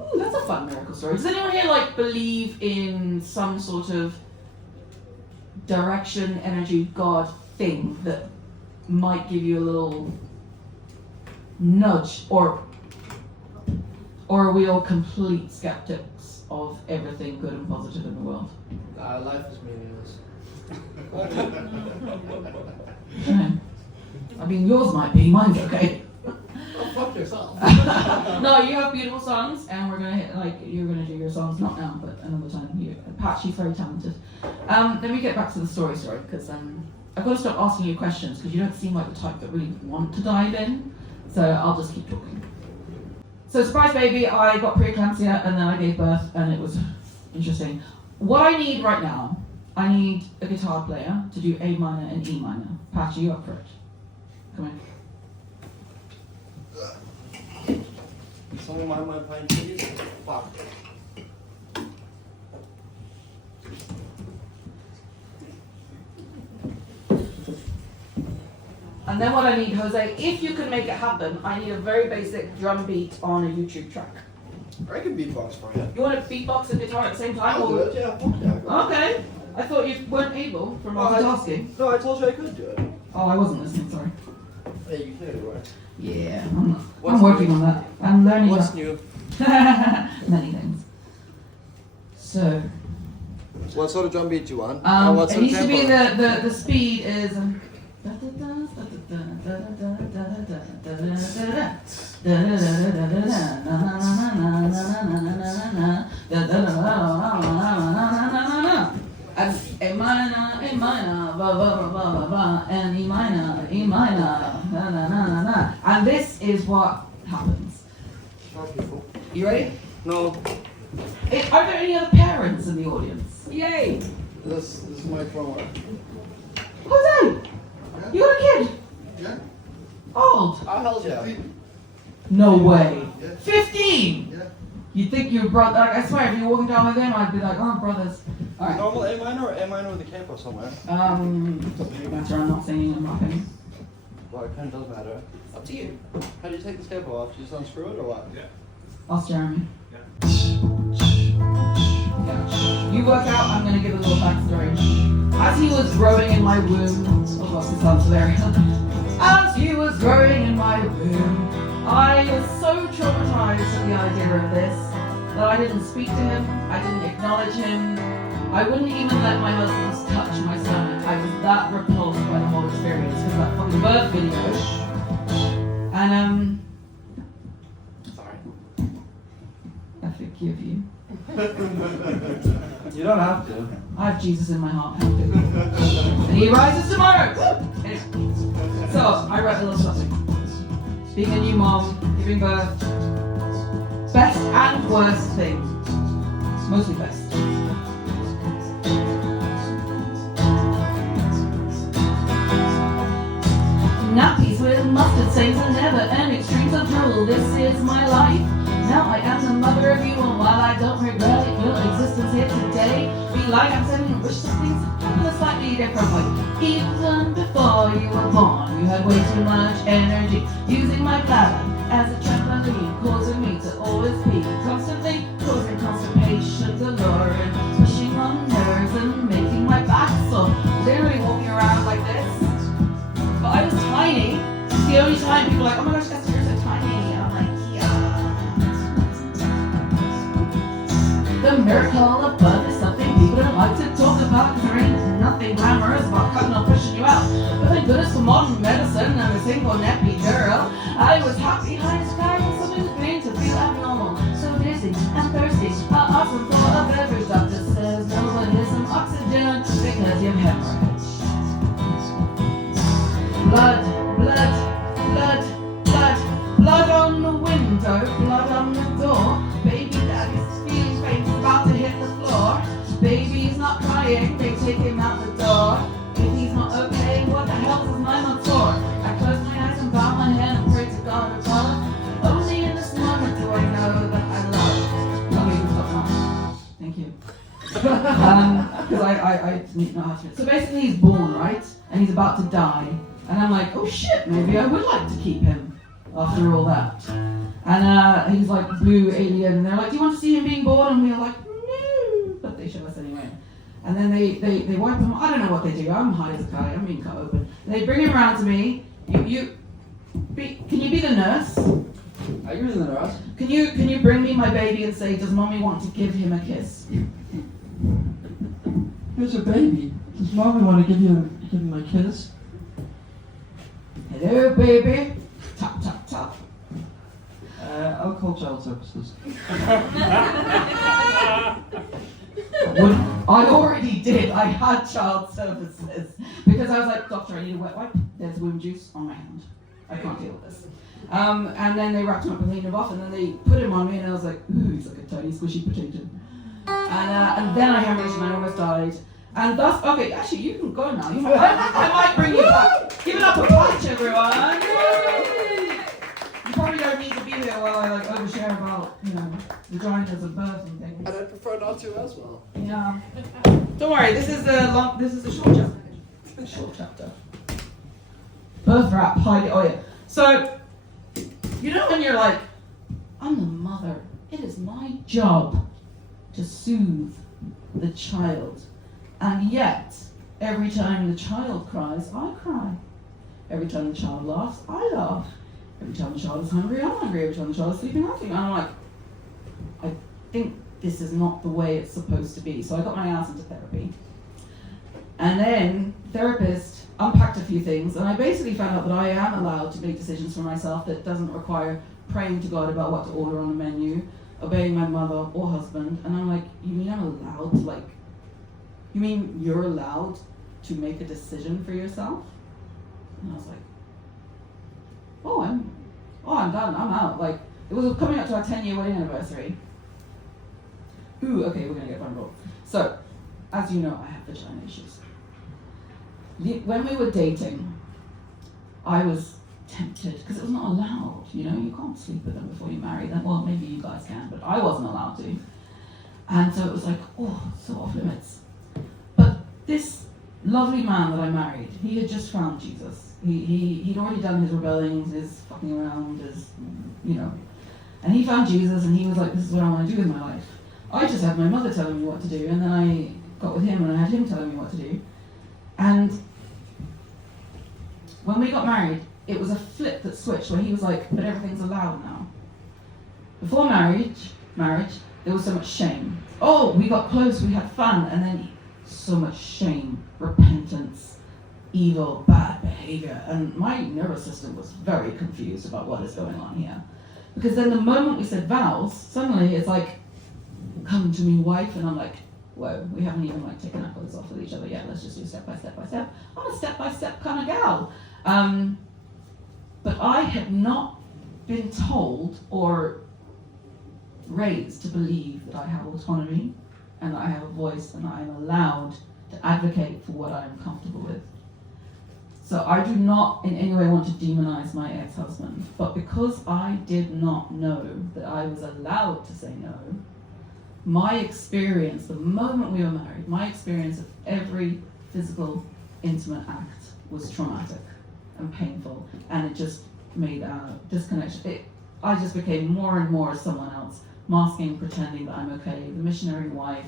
ooh, that's a fun miracle story. Does anyone here believe in some sort of direction, energy, God thing that might give you a little nudge, or are we all complete skeptics of everything good and positive in the world? Life is meaningless. I mean, yours might be, mine's okay. Oh, fuck yourself. No, you have beautiful songs, and we're gonna you're gonna do your songs, not now, but another time. Pat, she's very talented. Let me get back to the story, because I've got to stop asking you questions, because you don't seem like the type that really want to dive in, so I'll just keep talking. So, surprise baby, I got preeclampsia, and then I gave birth, and it was interesting. What I need right now, I need a guitar player to do A minor and E minor. Pat, are you up for it? Come in. Someone might want to play keys? Fuck. And then what I need, Jose, if you can make it happen, I need a very basic drum beat on a YouTube track. I can beatbox for you. You want to beatbox and guitar at the same time? I'll do it, yeah. Fuck yeah. Okay. I thought you weren't able from multitasking. No, I told you I could do it. Oh, I wasn't listening, sorry. Hey, you clearly were. Yeah, I'm working on that. I'm learning What's that. new? Many things. So, What sort of drum beat do you want? What it sort needs of to be tempo? the speed is and A minor, ba ba ba ba ba ba, and E minor, na na na na na. And this is what happens. Sure, people. You ready? No, Are there any other parents in the audience? Yay! this is my drummer. Jose, you got a kid? Yeah. Old? Oh, hell yeah. No way. Yeah. 15? Yeah. You think you're brother? I swear, if you're walking down with him, I'd be like, oh, brothers. All right. Normal A minor or A minor with a capo somewhere? Doesn't really matter. I'm not saying I'm rapping. Well, it kind of does matter. Up to you. How do you take this capo off? Do you just unscrew it or what? Yeah. Ask Jeremy. Yeah. You work out. I'm gonna give a little backstory. As he was growing in my womb, oh gosh, this sounds hilarious. As he was growing in my womb, I was so traumatized at the idea of this that I didn't speak to him, I didn't acknowledge him, I wouldn't even let my husband touch my stomach. I was that repulsed by the whole experience because of that fucking birth video. And sorry. I forgive you. You don't have to. I have Jesus in my heart. And he rises tomorrow. Anyway, so I wrote a little something. Being a new mom, giving birth, best and worst thing. Mostly best. Nappies with mustard stains and never-ending streams of drool. This is my life. Now I am the mother of you, and while I don't regret it, your existence here today be like I'm sending a wish that things happen a slightly different way. Even before you were born, you had way too much energy, using my bladder as a trampoline, causing me to always be constantly causing constipation galore and pushing on nerves and making my back sore. Literally walking around like this. But I was tiny. It's the only time people are like, oh my gosh, Esther, you're so tiny. And I'm like, yeah. The miracle of birth is something people don't like to talk about. There ain't nothing glamorous about cutting or pushing you out. But thank goodness for modern medicine and a single epidural. I was happy, high as sky, and something was beginning to feel abnormal. So dizzy and thirsty. I asked them for a beverage. Doctor says, no, but here's some oxygen because you have hemorrhage. Blood, blood, blood, blood, blood on the window, blood on the door. Baby daddy's feeling faint, about to hit the floor. Baby's not crying, they take him out the door. If he's not okay, what the hell does 9 months for? I close my eyes and bow my head and pray to God above. Only in this moment do I know that I love. Okay, we've got time. Thank you. Because I didn't know how to. So basically he's born, right? And he's about to die. And I'm like, oh shit, maybe I would like to keep him after all that. And he's like blue alien, and they're like, do you want to see him being born? And we are like, no, but they show us anyway. And then they wipe him, I don't know what they do, I'm high as a kite, I'm being cut open. And they bring him around to me, can you be the nurse? Are you the nurse? Can you bring me my baby and say, does mommy want to give him a kiss? Here's your baby. Does mommy want to give him a kiss? Hello, baby. Tap, tap, tap. I'll call child services. I already did. I had child services because I was like, doctor, I need a wet wipe. There's wound juice on my hand. I can't deal with this. And then they wrapped him up and cleaned him off, and then they put him on me, and I was like, ooh, he's like a tiny squishy potato. And then I hemorrhaged and I almost died. And thus, okay, actually, you can go now. I might bring you back. Give it up a punch, everyone. You probably don't need to be here while I like overshare about, vaginas and birth and things. And I prefer not to as well. Yeah. Don't worry. This is the short chapter. The short chapter. Birth wrap. Hide it. Oh yeah. So, when you're like, I'm the mother. It is my job to soothe the child. And yet, every time the child cries, I cry. Every time the child laughs, I laugh. Every time the child is hungry, I'm hungry. Every time the child is sleeping, I'm sleeping. And I'm like, I think this is not the way it's supposed to be. So I got my ass into therapy. And then, therapist unpacked a few things, and I basically found out that I am allowed to make decisions for myself that doesn't require praying to God about what to order on the menu, obeying my mother or husband. And I'm like, you mean I'm allowed to you mean you're allowed to make a decision for yourself? And I was like, I'm done, I'm out. It was coming up to our 10-year wedding anniversary. Ooh, okay, we're gonna get vulnerable. So, as you know, I have vagina issues. When we were dating, I was tempted, because it was not allowed, you can't sleep with them before you marry them. Well, maybe you guys can, but I wasn't allowed to. And so it was like, so off limits. But this lovely man that I married, he had just found Jesus. He'd already done his rebelling, his fucking around, and he found Jesus, and he was like, this is what I want to do with my life. I just had my mother telling me what to do, and then I got with him, and I had him telling me what to do. And when we got married, it was a flip that switched, where he was like, but everything's allowed now. Before marriage, there was so much shame. Oh, we got close, we had fun, and then so much shame, repentance, evil, bad behavior. And my nervous system was very confused about what is going on here. Because then the moment we said vows, suddenly it's like, come to me, wife, and I'm like, whoa, we haven't even like taken our clothes off with each other yet. Let's just do step by step by step. I'm a step by step kind of gal. But I had not been told or raised to believe that I have autonomy and that I have a voice and that I'm allowed to advocate for what I'm comfortable with. So I do not in any way want to demonize my ex-husband, but because I did not know that I was allowed to say no, my experience, the moment we were married, my experience of every physical, intimate act was traumatic and painful, and it just made our disconnection. I just became more and more someone else, masking, pretending that I'm okay, the missionary wife,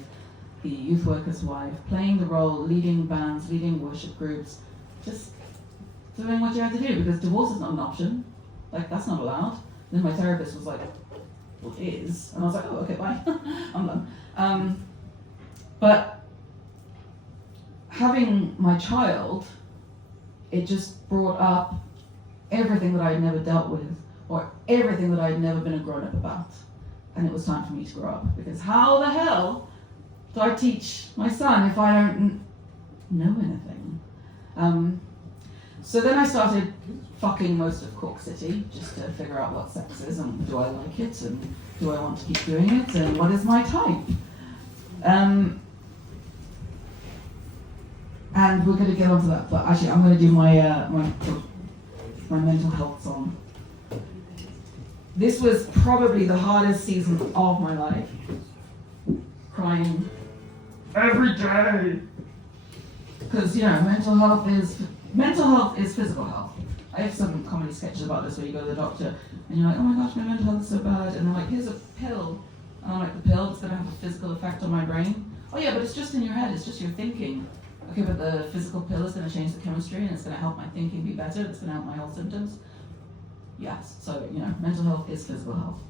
the youth worker's wife, playing the role, leading bands, leading worship groups, just doing what you had to do, because divorce is not an option. Like, that's not allowed. Then my therapist was like, well, it is. And I was like, oh, okay, bye. I'm done. But having my child, it just brought up everything that I had never dealt with, or everything that I had never been a grown-up about. And it was time for me to grow up, because how the hell do I teach my son if I don't know anything? So then I started fucking most of Cork City, just to figure out what sex is, and do I like it, and do I want to keep doing it, and what is my type? And we're going to get onto that, but actually I'm going to do my mental health song. This was probably the hardest season of my life. Crying every day. Because, mental health is physical health. I have some comedy sketches about this where you go to the doctor and you're like, oh my gosh, my mental health is so bad. And they're like, here's a pill. And I'm like, the pill is going to have a physical effect on my brain? Oh yeah, but it's just in your head. It's just your thinking. Okay, but the physical pill is going to change the chemistry and it's going to help my thinking be better. It's going to help my health symptoms. Yes, so, mental health is physical health.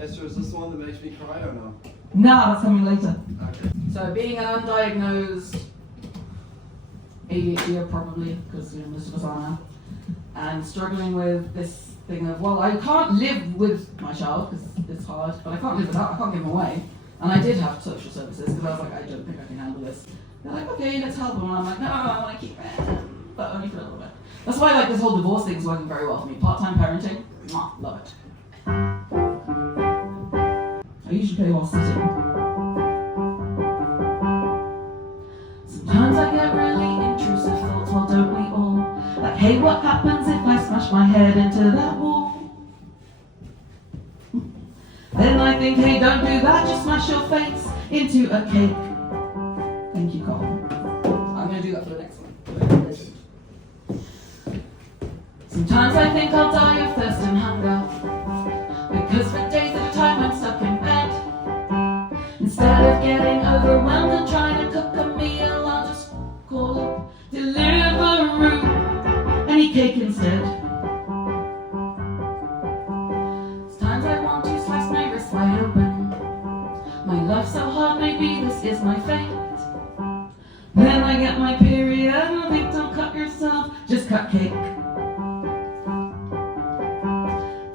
Esther, is this the one that makes me cry or no? No, that's coming later. Okay. So being an undiagnosed ADHD, probably, because most of us are now, and struggling with this thing of, well, I can't live with my child because it's hard, but I can't live without, I can't give him away. And I did have social services because I was like, I don't think I can handle this. They're like, okay, let's help him. And I'm like, no, I want to keep him, but only for a little bit. That's why this whole divorce thing is working very well for me. Part-time parenting, love it. I usually play while sitting. Sometimes I get really intrusive thoughts, well, don't we all? Like, hey, what happens if I smash my head into that wall? Then I think, hey, don't do that, just smash your face into a cake. Thank you, Colin. I'm going to do that for the next one. Sometimes I think I'll die of thirst and hunger, because for days at a time I'm stuck in bed. Instead of getting overwhelmed and trying to cook a meal, I'll just call up Deliveroo and eat cake instead. Sometimes I want to slice my wrist wide open. My life's so hard, maybe this is my fate. Then I get my period and I think, don't cut yourself, just cut cake.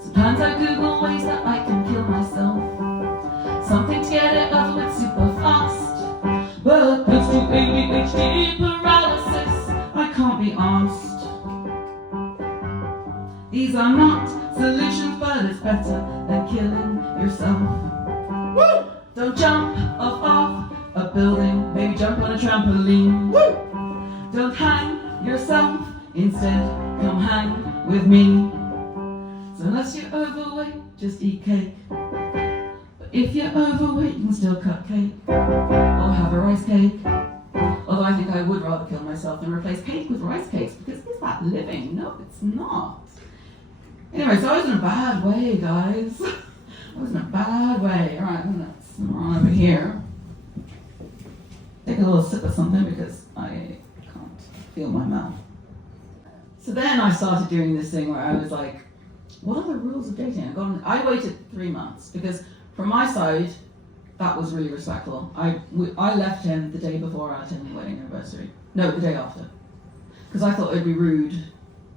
Sometimes I Google ways that I can kill myself, something to get it over with super fast. But thanks to ADHD paralysis, I can't be asked. These are not solutions, but it's better than killing yourself. Woo! Don't jump off a building, maybe jump on a trampoline. Woo! Don't hang yourself, instead come hang with me. So unless you're overweight, just eat cake. But if you're overweight, you can still cut cake or have a rice cake. Although I think I would rather kill myself than replace cake with rice cakes, because is that living? No, it's not. Anyway, so I was in a bad way, guys. I was in a bad way. All right, I'm gonna run over here. Take a little sip of something because I can't feel my mouth. So then I started doing this thing where I was like, what are the rules of dating? I waited 3 months because from my side, that was really respectful. I left him the day before our 10th wedding anniversary. No, the day after. Because I thought it'd be rude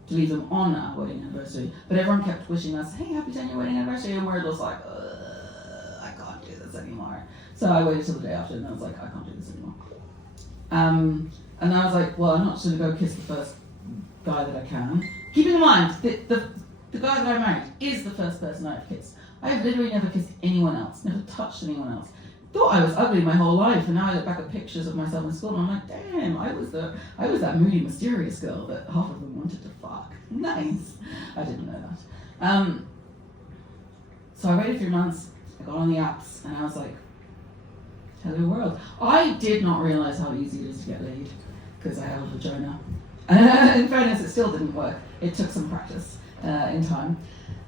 to leave him on our wedding anniversary. But everyone kept wishing us, hey, happy 10-year wedding anniversary. And we're just like, I can't do this this anymore. So I waited till the day after and I was like, I can't do this anymore. And I was like, well, I'm not just going to go kiss the first guy that I can. Keeping in mind, the guy that I married is the first person I've kissed. I have literally never kissed anyone else, never touched anyone else. Thought I was ugly my whole life, and now I look back at pictures of myself in school and I'm like, damn, I was that moody, mysterious girl that half of them wanted to fuck. Nice. I didn't know that. So I waited 3 months, I got on the apps, and I was like, hello world. I did not realize how easy it is to get laid, because I have a vagina. In fairness, it still didn't work. It took some practice in time.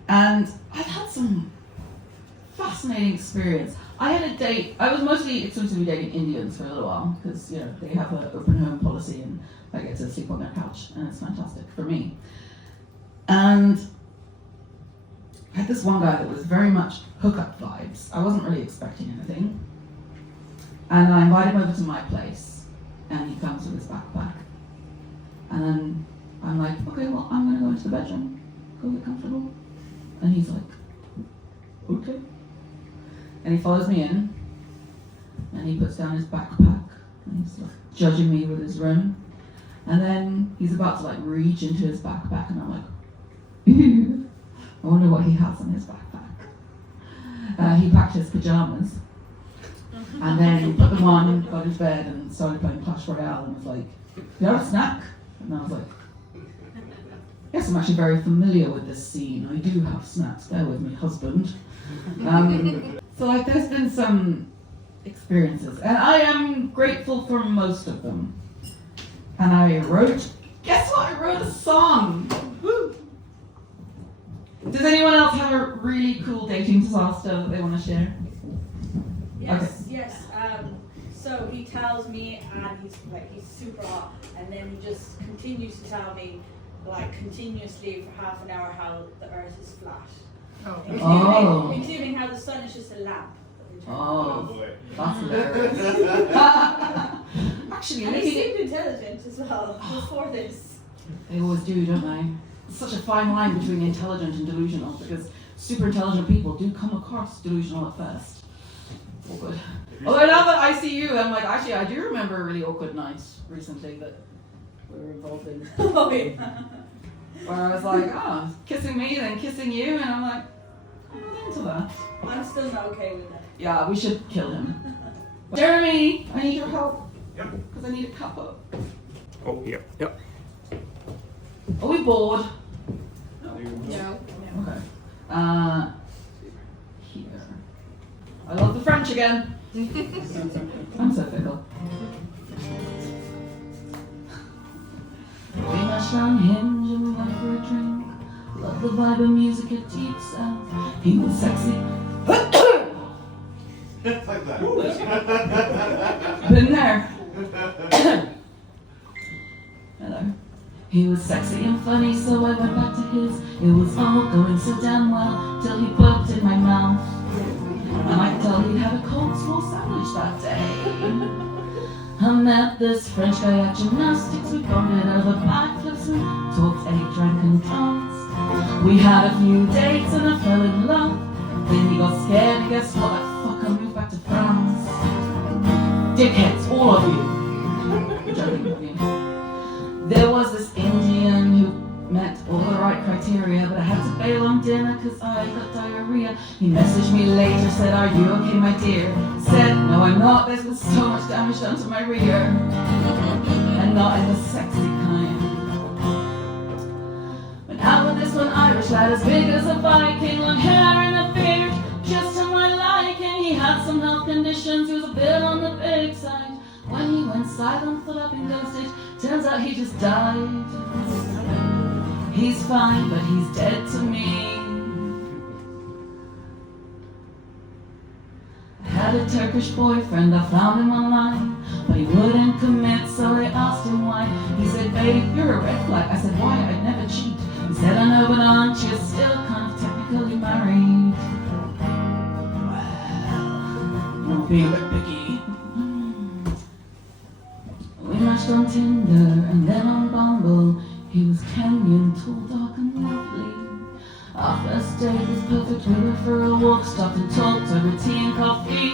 And I've had some fascinating experience. I had a date, I was mostly exclusively dating Indians for a little while, because they have an open home policy and I get to sleep on their couch, and it's fantastic for me. And I had this one guy that was very much hookup vibes. I wasn't really expecting anything. And I invited him over to my place, and he comes with his backpack. And then I'm like, okay, well, I'm gonna go into the bedroom, go get comfortable. And he's like, okay. And he follows me in, and he puts down his backpack, and he's like judging me with his rim. And then he's about to like reach into his backpack, and I'm like, ew, I wonder what he has in his backpack. He packed his pajamas, and then he put them on, got his bed, and started playing Clash Royale, and was like, you have a snack? And I was like, yes, I'm actually very familiar with this scene. I do have snacks. Bear with me, husband. So like, there's been some experiences, and I am grateful for most of them. And I wrote, guess what? I wrote a song. Woo. Does anyone else have a really cool dating disaster that they want to share? Yes, Okay. yes. So he tells me, and he's super hot, and then he just continues to tell me, like continuously for half an hour, how the Earth is flat. Including how the sun is just a lamp. Oh, boy. that's hilarious. Actually, And he seemed intelligent as well before this. They always do, don't they? It's such a fine line between intelligent and delusional, because super intelligent people do come across delusional at first. Awkward. Although now that I see you, I'm like, actually, I do remember a really awkward night recently that we were involved in. Oh, yeah. Where I was like, kissing me, then kissing you, and I'm like, I'm not into that. I'm still not okay with that. Yeah, we should kill him. Jeremy, I need your help. Yep. Because I need a cuppa. Oh, yep. Are we bored? No. Okay. Here. I love the French again. I'm so fickle. We mashed on hinge and we went for a drink. Love the vibe of music at deep south. He was sexy. It's like that. Been there. Hello. He was sexy and funny, so I went back to his. It was all going so damn well, till he burped in my mouth. And I could tell he had a cold small sandwich that day. I met this French guy at gymnastics. We bonded over backflips and talked, ate, drank and danced. We had a few dates and I fell in love. Then he got scared and guess what? I moved back to France. Dickheads, all of you. Joking with you. There was this Indian who met all the right criteria, but I had to bail on dinner because I got diarrhea. He messaged me later, said, are you okay, my dear? Said, no, I'm not. There's been so much damage done to my rear. And not in the sexy kind. But out with this one Irish lad as big as a Viking, long hair and a beard, just to my liking. He had some health conditions, he was a bit on the big side. When he went silent, thought I'd been ghosted. Turns out he just died. He's fine, but he's dead to me. I had a Turkish boyfriend, I found him online, but he wouldn't commit, so I asked him why. He said, babe, you're a red flag. I said, why? I'd never cheat. He said, I know, but aren't you still kind of technically married? Well, you're being a bit picky. We matched on Tinder and then on Bumble. He was Kenyan, tall, dark and lovely. Our first date was perfect, we went for a walk, stopped and talked over tea and coffee.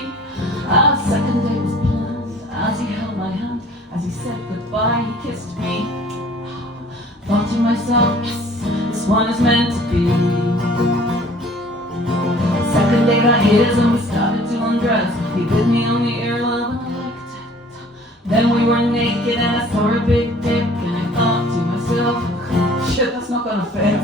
Our second date was planned, as he held my hand, as he said goodbye, he kissed me. Thought to myself, yes, this one is meant to be. Second date I his and we started to undress. He bit me on the earlobe and I liked it. Then we were naked and I saw a big dick and I thought to myself, shit, that's not gonna fit.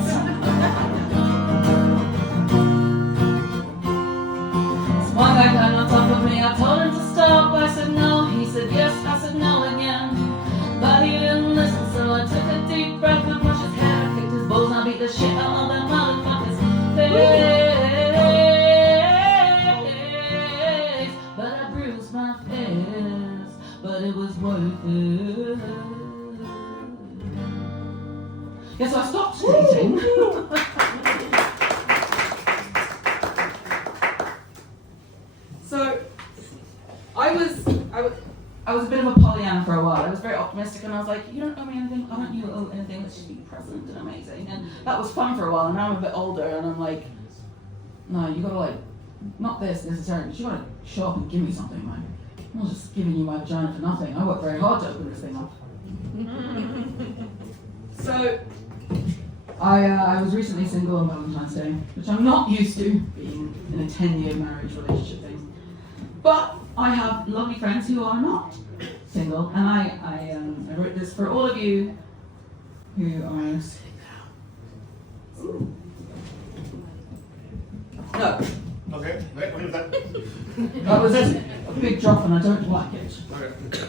This one guy climbed on top of me, I told him to stop, I said no, he said yes, I said no again. But he didn't listen, so I took a deep breath and pushed his head, I kicked his balls, and I beat the shit out of that motherfucker's face. But I bruised my face, but it was worth it. Yeah, so I stopped dating. So I was a bit of a Pollyanna for a while. I was very optimistic and I was like, you don't owe me anything, I don't you owe anything, let's just be present and amazing. And that was fun for a while, and now I'm a bit older and I'm like, no, you gotta like, not this necessarily, but you gotta show up and give me something, man. I'm not just giving you my vagina for nothing. I worked very hard to open this thing up. So, I was recently single on Valentine's Day, which I'm not used to, being in a 10-year marriage relationship thing. But I have lovely friends who are not single, and I wrote this for all of you who are... No. Okay, leave that. That was a big drop and I don't like it. Okay.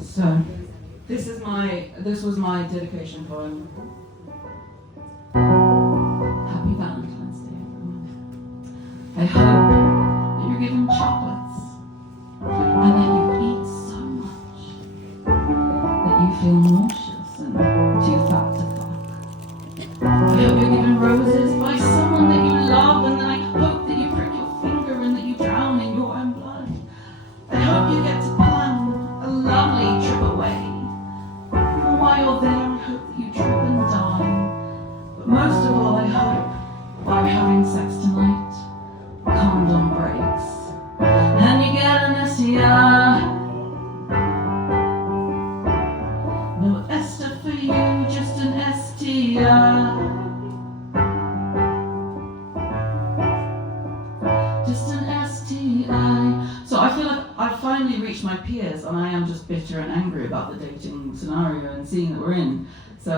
So, this was my dedication poem. Happy Valentine's Day, everyone. I hope that you're given chocolates and that you eat so much that you feel nauseous and too fat to fuck. I hope you're given roses by someone that you love, and then I hope that you prick your finger and that you drown in your own blood. I hope you get to plan a lovely trip away. And while you're there, I hope that you trip and die. But most of all, I hope while you're having sex tonight, condom breaks and you get an STI. No Esther for you, just an STI. Just an STI. So I feel like I've finally reached my peers and I am just bitter and angry about the dating scenario and seeing that we're in. So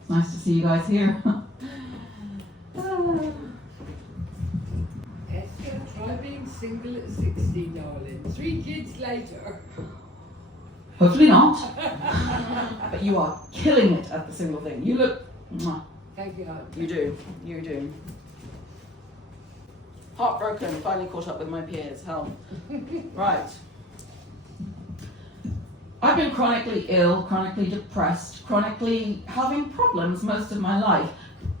it's nice to see you guys here. Esther, try being single at 60, darling. 3 kids later. Hopefully not. But you are killing it at the single thing. You look... Mwah. Thank you, hon. You do. You do. Heartbroken, finally caught up with my peers. Hell. Right. I've been chronically ill, chronically depressed, chronically having problems most of my life.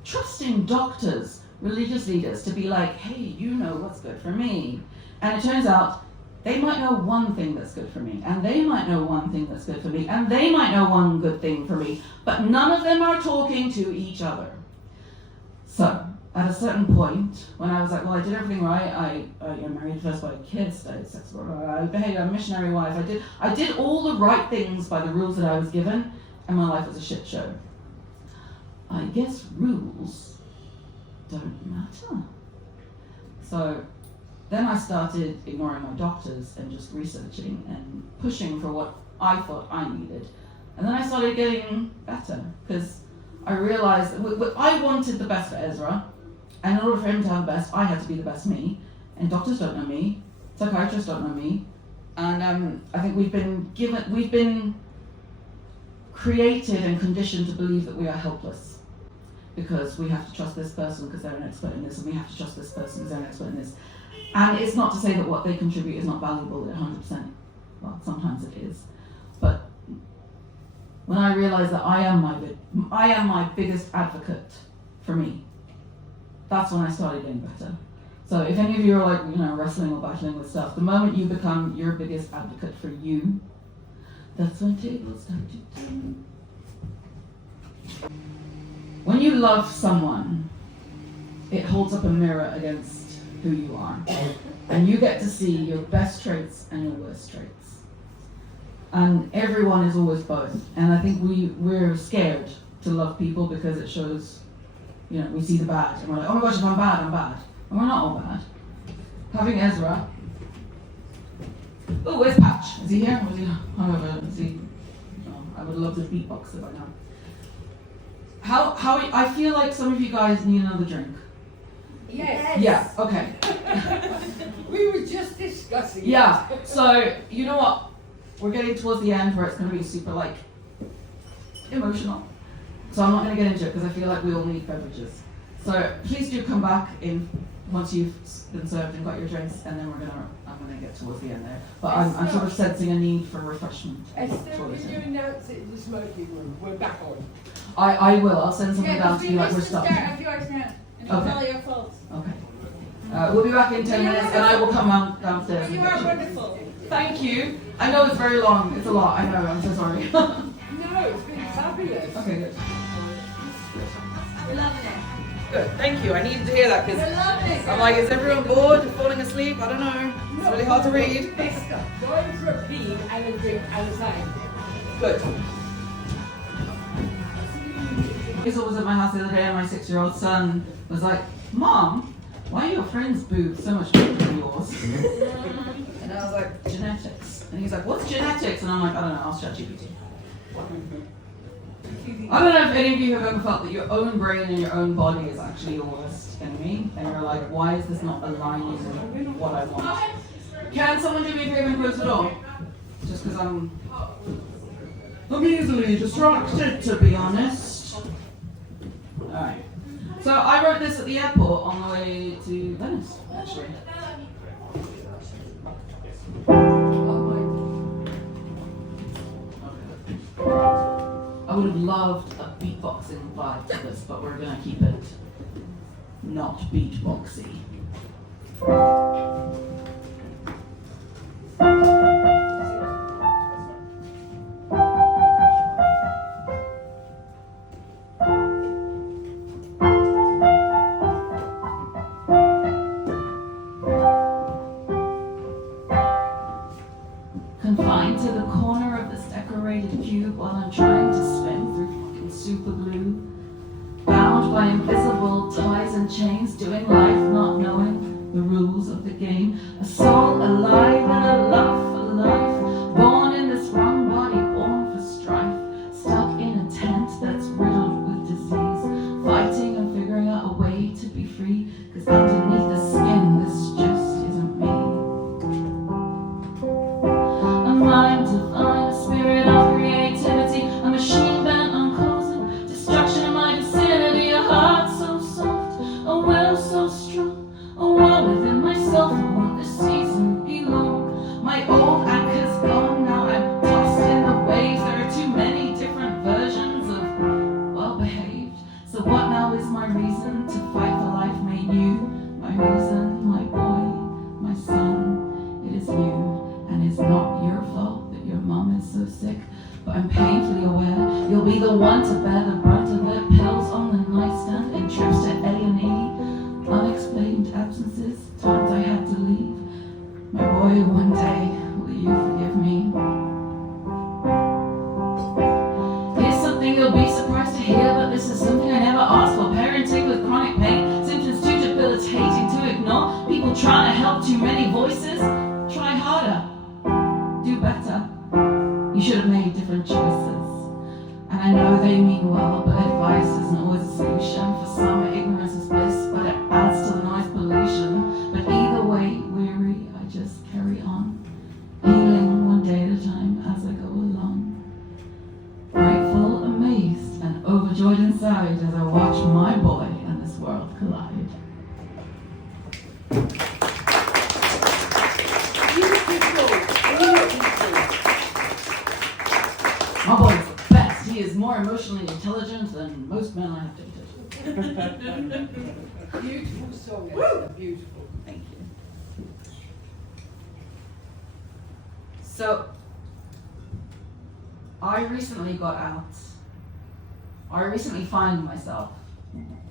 Trusting doctors, religious leaders to be like, hey, you know what's good for me. And it turns out they might know one thing that's good for me, and they might know one thing that's good for me, and they might know one good thing for me, but none of them are talking to each other. So, at a certain point, when I was like, well, I did everything right, I married first by kids, I had sex, I behaved, I'm a missionary wife, I did all the right things by the rules that I was given, and my life was a shit show. I guess rules don't matter. So then I started ignoring my doctors and just researching and pushing for what I thought I needed. And then I started getting better because I realized that I wanted the best for Ezra, and in order for him to have the best, I had to be the best me. And doctors don't know me, psychiatrists don't know me, and I think we've been created and conditioned to believe that we are helpless because we have to trust this person because they're an expert in this, and we have to trust this person because they're an expert in this. And it's not to say that what they contribute is not valuable at 100%. Well, sometimes it is. But when I realized that I am my biggest advocate for me, that's when I started getting better. So if any of you are like, wrestling or battling with stuff, the moment you become your biggest advocate for you, that's when tables start to turn. When you love someone, it holds up a mirror against who you are. And you get to see your best traits and your worst traits. And everyone is always both. And I think we're scared to love people because it shows, we see the bad. And we're like, oh my gosh, if I'm bad, I'm bad. And we're not all bad. Having Ezra. Oh, where's Patch? Is he here? Or is he? However, is he? Oh, I would love to beatbox it by now. How I feel like some of you guys need another drink. Yes. Yeah. Okay. We were just discussing Yeah. it. So you know what? We're getting towards the end where it's going to be super emotional. So I'm not going to get into it because I feel like we all need beverages. So please do come back in once you've been served and got your drinks, and then I'm gonna get towards the end there. But I'm sort of sensing a need for refreshment. Esther, can you announce it in the smoking room? We're back on. I will. I'll send something down to you like we're stuck. Start of yours now. And it's all your fault. Okay. We'll be back in 10 minutes, and I will come downstairs. You are wonderful. Thank you. I know it's very long. It's a lot. I know. I'm so sorry. No, it's been fabulous. Okay, good. We're loving it. Good, thank you. I needed to hear that We're because loving it. I'm like, is everyone bored, falling asleep? I don't know. It's really hard to read. Esther, going for a pee and a drink and a sign. Good. Hazel was at my house the other day, and my 6-year-old son was like, "Mom, why are your friends' boobs so much bigger than yours?" And I was like, "Genetics." And he's like, "What's genetics?" And I'm like, "I don't know. I'll chat GPT." I don't know if any of you have ever felt that your own brain and your own body is actually your worst enemy, and you're like, why is this not aligning with what I want? Can someone do me a favor and close the door? Just because I'm easily distracted, to be honest. Alright. So I wrote this at the airport on the way to Venice, actually. I would have loved a beatboxing vibe to this, but we're going to keep it not beatboxy. Confined to the corner of this decorated cube while I'm trying to spin through fucking super glue. Bound by invisible ties and chains, doing life not knowing the rules of the game. A soul alive and a love for life. Born in this wrong body, born for strife. Stuck in a tent that's riddled with disease. Fighting and figuring out a way to be free. Cause underneath the skin, this just isn't me. A mind divine, a spirit of creativity, a machine bent on causing destruction in my vicinity, a heart so soft, a will so strong, a war within myself. I want this season belong. My old anchor's gone, now I'm tossed in the waves. There are too many different versions of well behaved. So what now is my reason to fight for life made you? My reason, my boy, my son, it is you. And it's not your fault that your mom is so sick, but I'm painfully aware you'll be the one to bear the brunt of their pills on the nightstand and trips to A&E, unexplained absences, times I had to leave. My boy, one day, will you forgive me? Here's something you'll be surprised to hear, but this is something I never asked for. Parenting with chronic pain, symptoms too debilitating to ignore. People trying to help, too many voices. Try harder. Do better. You should have made different choices. And I know they mean well, but advice isn't always a solution. For some, ignorance is bliss, but it adds to the noise pollution. But either way, weary, I just carry on. Healing one day at a time as I go along. Grateful, amazed, and overjoyed inside as I watch my boy and this world collide. My boy's the best. He is more emotionally intelligent than most men I have dated. Beautiful song, Esther. Beautiful. Thank you. So, I recently got out I recently find myself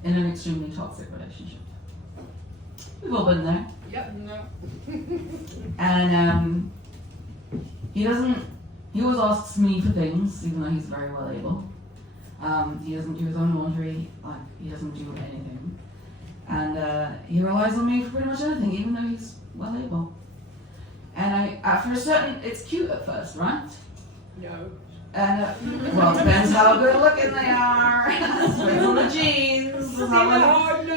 in an extremely toxic relationship. We've all been there. Yep, no. And he always asks me for things, even though he's very well able. He doesn't do his own laundry, like he doesn't do anything. And he relies on me for pretty much anything, even though he's well able. And it's cute at first, right? No. And well, it depends how good looking they are. Depends on the jeans.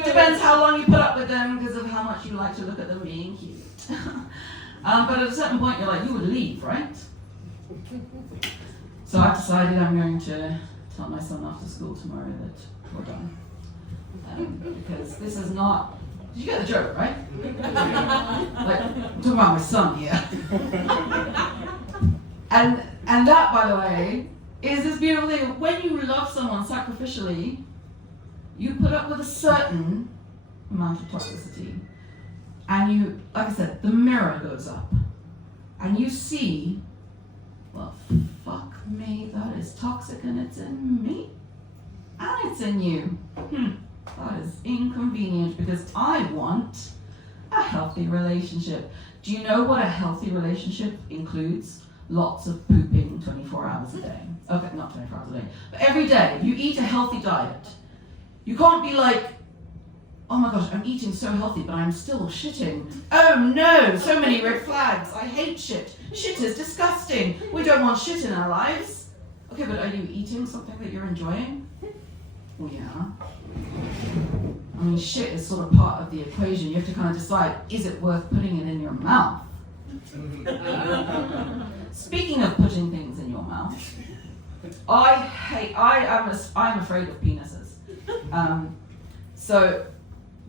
Depends how long you put up with them because of how much you like to look at them being cute. But at a certain point, you're like, you would leave, right? So I've decided I'm going to tell my son after school tomorrow that we're done. Because this is not. Did you get the joke, right? Like, I'm talking about my son here. And that, by the way, is this beautiful thing. When you love someone sacrificially, you put up with a certain amount of toxicity. And you, like I said, the mirror goes up. And you see, well, fuck me, that is toxic and it's in me. And it's in you. That is inconvenient because I want a healthy relationship. Do you know what a healthy relationship includes? Lots of pooping 24 hours a day. Okay, not 24 hours a day, but every day. You eat a healthy diet. You can't be like, oh my gosh, I'm eating so healthy, but I'm still shitting. Oh no, so many red flags. I hate shit. Shit is disgusting. We don't want shit in our lives. Okay, but are you eating something that you're enjoying? Well, yeah. I mean, shit is sort of part of the equation. You have to kind of decide, is it worth putting it in your mouth? Speaking of putting things in your mouth, I'm afraid of penises.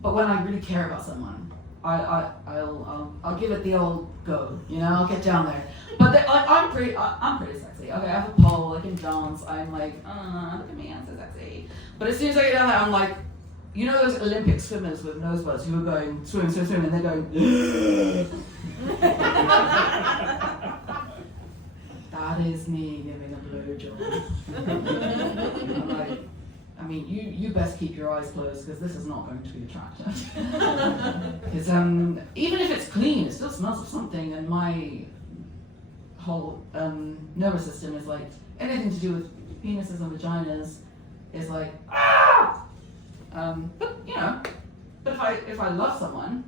But when I really care about someone, I'll give it the old go, you know, I'll get down there. But I'm pretty sexy. Okay, I have a pole, I can dance, I'm like, look at me, I'm so sexy. But as soon as I get down there, I'm like, you know those Olympic swimmers with nosebuds who are going swim, and they're going, that is me giving a blowjob. I'm like, I mean, you best keep your eyes closed because this is not going to be attractive. Because even if it's clean, it still smells of something, and my whole nervous system is like, anything to do with penises and vaginas is like, ah! But you know, if I love someone,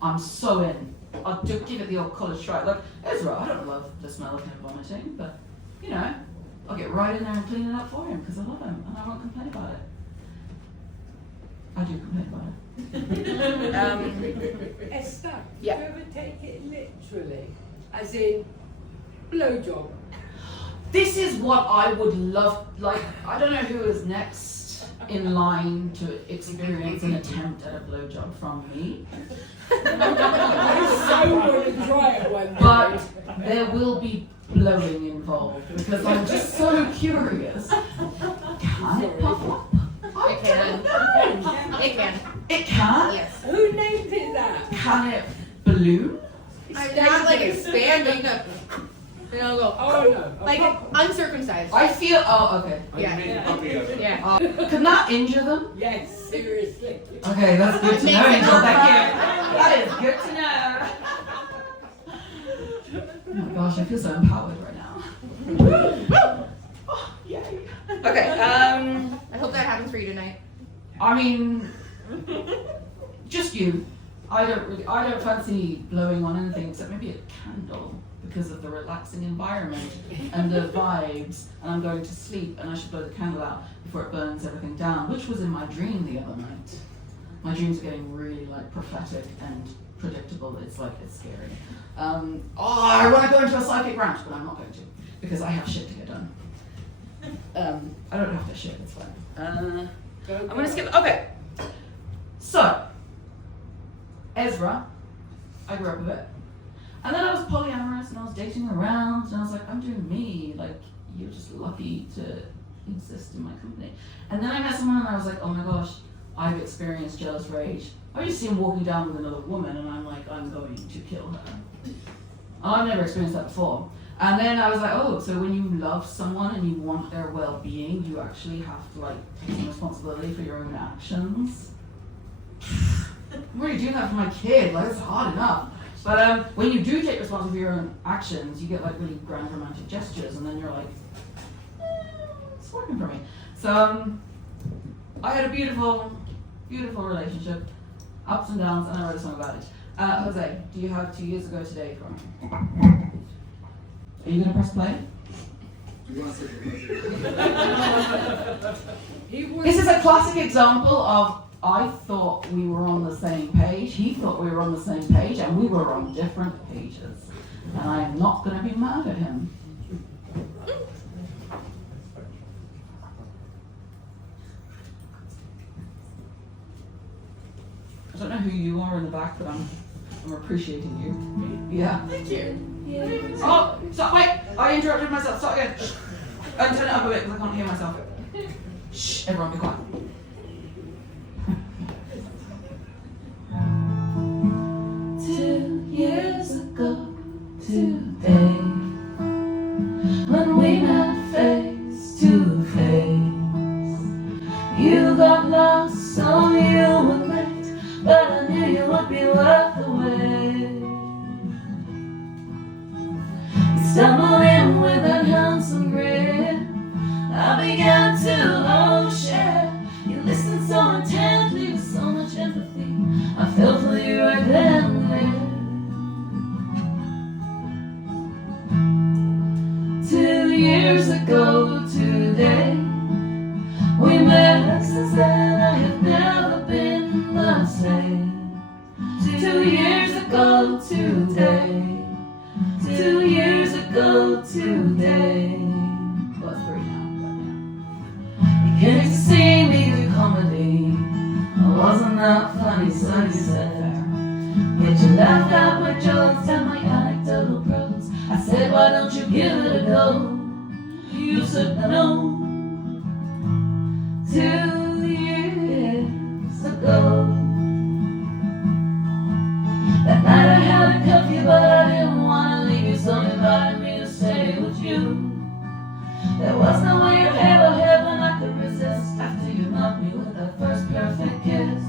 I'm so in. I'll give it the old college try. Like Ezra, I don't love the smell of him vomiting, but you know, I'll get right in there and clean it up for him because I love him and I won't complain about it. I do complain about it. Esther, Yeah. do you ever take it literally? As in, blowjob? This is what I would love. Like, I don't know who is next in line to experience an attempt at a blowjob from me. I so want to try it one day. But there will be blowing involved because I'm just so curious. Can it pop up? It can. It can. It can? Yes. Who named it that? Can it balloon? I'm not like expanding. You know, go. Oh no. Like uncircumcised. I feel. Oh, okay. Yeah. Can that injure them? Yes, seriously. Okay, that's good to know, Angel. Thank you. That is good to know. Oh my gosh, I feel so empowered right now. Oh, yay. Okay. I hope that happens for you tonight. I mean, just you. I don't fancy blowing on anything except maybe a candle because of the relaxing environment and the vibes. And I'm going to sleep and I should blow the candle out before it burns everything down, which was in my dream the other night. My dreams are getting really like prophetic and predictable. It's scary. I want to go into a psychic rant, but I'm not going to because I have shit to get done. I don't have to shit. It's fine. I'm gonna skip. Okay. So, Ezra, I grew up with it. And then I was polyamorous and I was dating around and I was like, I'm doing me. Like, you're just lucky to exist in my company. And then I met someone and I was like, oh my gosh, I've experienced jealous rage. I just see him walking down with another woman and I'm like, I'm going to kill her. I've never experienced that before. And then I was like, oh, so when you love someone and you want their well-being, you actually have to like take some responsibility for your own actions. I'm already doing that for my kid, like it's hard enough. But when you do take responsibility for your own actions, you get like really grand romantic gestures, and then you're like, it's working for me. So I had a beautiful, beautiful relationship, ups and downs, and I wrote a song about it. Jose, do you have 2 years ago today for me? Are you going to press play? This is a classic example of I thought we were on the same page, he thought we were on the same page, and we were on different pages. And I'm not going to be mad at him. I don't know who you are in the back, but I'm appreciating you. Yeah. Thank you. Oh, stop, wait! I interrupted myself. Stop again. Shh. And turn it up a bit because I can't hear myself. Shh, everyone be quiet. 2 years ago today, when we met face to face, you got lost, so you were late, but I knew you would be worth the wait. You stumbled in with that handsome grin. I began to share. You listened so intently with so much empathy. I felt for you right then and there. 2 years ago today, we met, and since then I have never been the same. 2 years ago today. 2 years ago today. Well, 3 now, but yeah. You came to see me do comedy. I wasn't that funny, so you said. Yet you laughed at my jokes and my anecdotal prose. I said, why don't you give it a go? You said no. 2 years ago. That night I had a curfew, but I didn't want to leave you, so you invited me to stay with you. There was no way of hell or heaven I could resist after you knocked me with that first perfect kiss.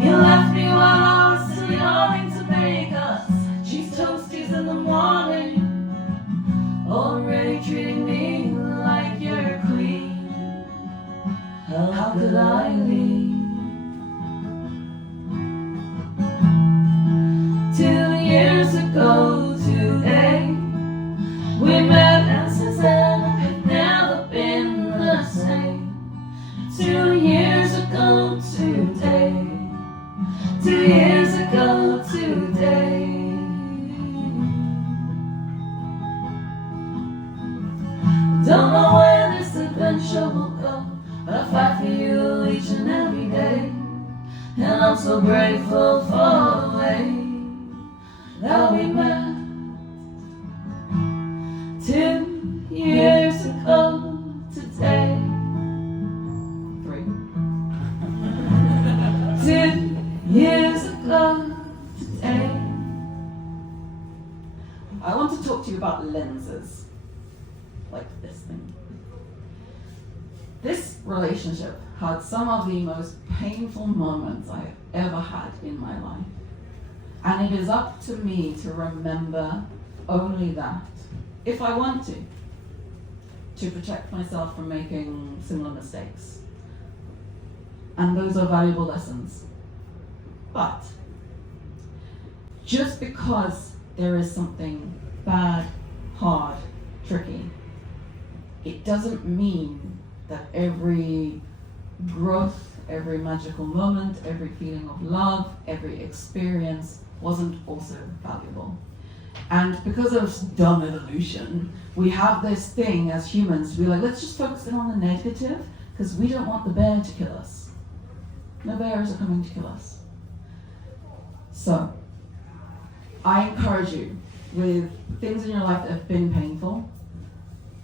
You left me while I was still yawning to make us cheese toasties in the morning, already treating me like you're a queen. How could I leave? 2 years ago today, we met, and since then I've never been the same. 2 years ago today. 2 years ago today. Don't know where this adventure will go, but I fight for you each and every day. And I'm so grateful for the way that we met 2 years ago today. 3. 2 years ago today. I want to talk to you about lenses, like this thing. This relationship had some of the most painful moments I have ever had in my life. And it is up to me to remember only that, if I want to protect myself from making similar mistakes. And those are valuable lessons. But just because there is something bad, hard, tricky, it doesn't mean that every growth, every magical moment, every feeling of love, every experience wasn't also valuable. And because of dumb evolution, we have this thing as humans to be like, let's just focus in on the negative, because we don't want the bear to kill us. No bears are coming to kill us. So, I encourage you, with things in your life that have been painful,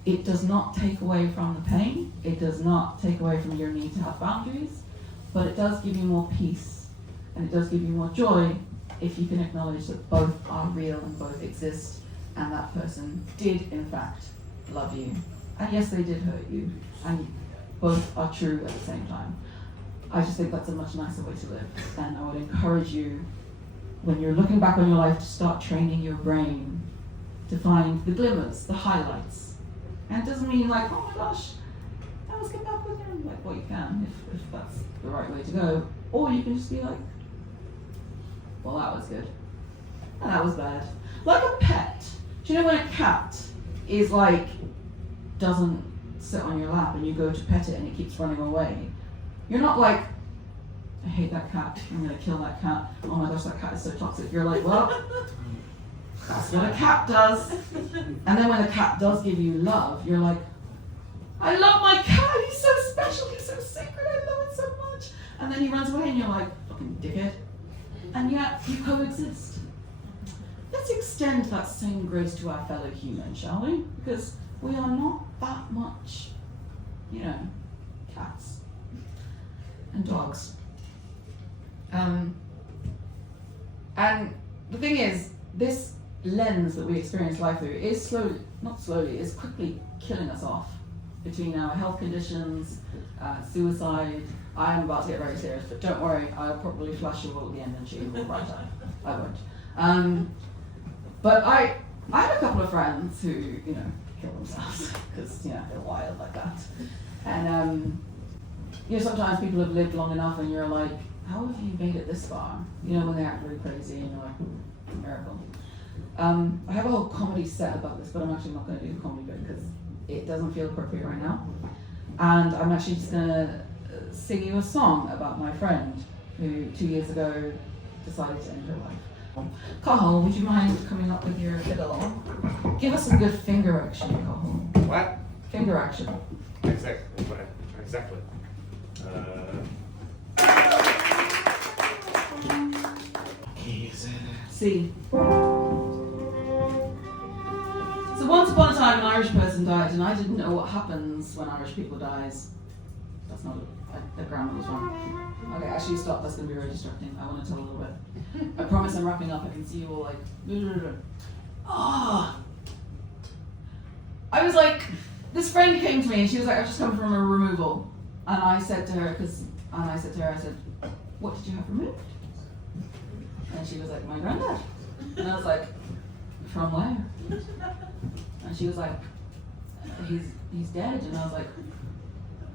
it does not take away from the pain, it does not take away from your need to have boundaries, but it does give you more peace, and it does give you more joy if you can acknowledge that both are real and both exist, and that person did in fact love you. And yes, they did hurt you, and both are true at the same time. I just think that's a much nicer way to live, and I would encourage you, when you're looking back on your life, to start training your brain to find the glimmers, the highlights. And it doesn't mean like, oh my gosh, I was get back with him. Like, well, you can if that's the right way to go. Or you can just be like, well, that was good, and that was bad. Like a pet. Do you know when a cat is like, doesn't sit on your lap and you go to pet it and it keeps running away? You're not like, I hate that cat, I'm gonna kill that cat, oh my gosh, that cat is so toxic. You're like, well, that's what a cat does. And then when a cat does give you love, you're like, I love my cat, he's so special, he's so sacred, I love it so much. And then he runs away and you're like, fucking dickhead. And yet, you coexist. Let's extend that same grace to our fellow human, shall we? Because we are not that much, cats and dogs. And the thing is, this lens that we experience life through is is quickly killing us off between our health conditions, suicide. I am about to get very serious, but don't worry, I'll probably flash you all at the end and shoot you all right out. I won't. But I have a couple of friends who, kill themselves because, they're wild like that. And, sometimes people have lived long enough and you're like, how have you made it this far? When they act really crazy and you're like, miracle. I have a whole comedy set about this, but I'm actually not going to do the comedy bit because it doesn't feel appropriate right now. And I'm actually just going to sing you a song about my friend who 2 years ago decided to end her life. Cathal, would you mind coming up with your fiddle? Give us a good finger action, Cathal. What? Finger action. Exactly. Exactly. See. So once upon a time, an Irish person died, and I didn't know what happens when Irish people dies. That's not the grammar was wrong. Okay, actually stop. That's going to be very distracting. I want to tell a little bit. I promise I'm wrapping up. I can see you all like. Ah. I was like, this friend came to me, and she was like, I've just come from a removal, and I said to her, I said, what did you have removed? And she was like, my granddad. And I was like, from where? And she was like, he's dead. And I was like,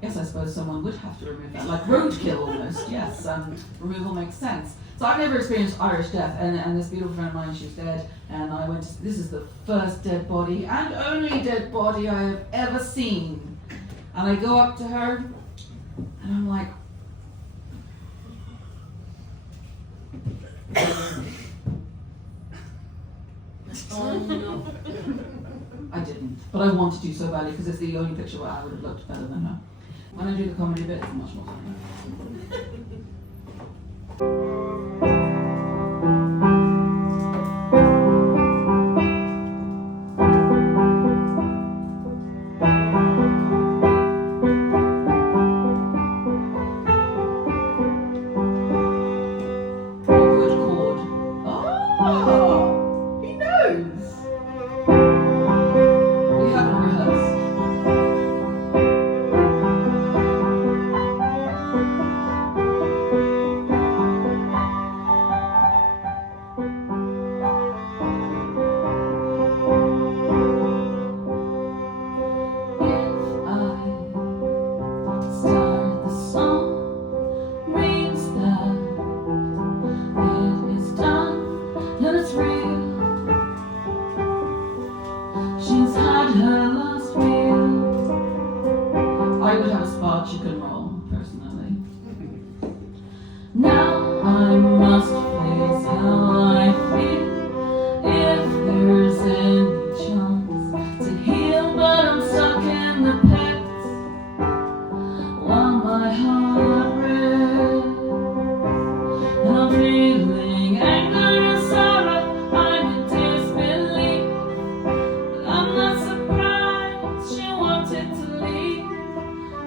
yes, I suppose someone would have to remove that. Like roadkill almost, yes. Removal makes sense. So I've never experienced Irish death. And this beautiful friend of mine, she was dead. And I went, this is the first dead body and only dead body I have ever seen. And I go up to her and I'm like, Oh no. I didn't, but I wanted to so badly because it's the only picture where I would have looked better than her. When I do the comedy bit, it's much more funny.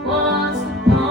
What's the point?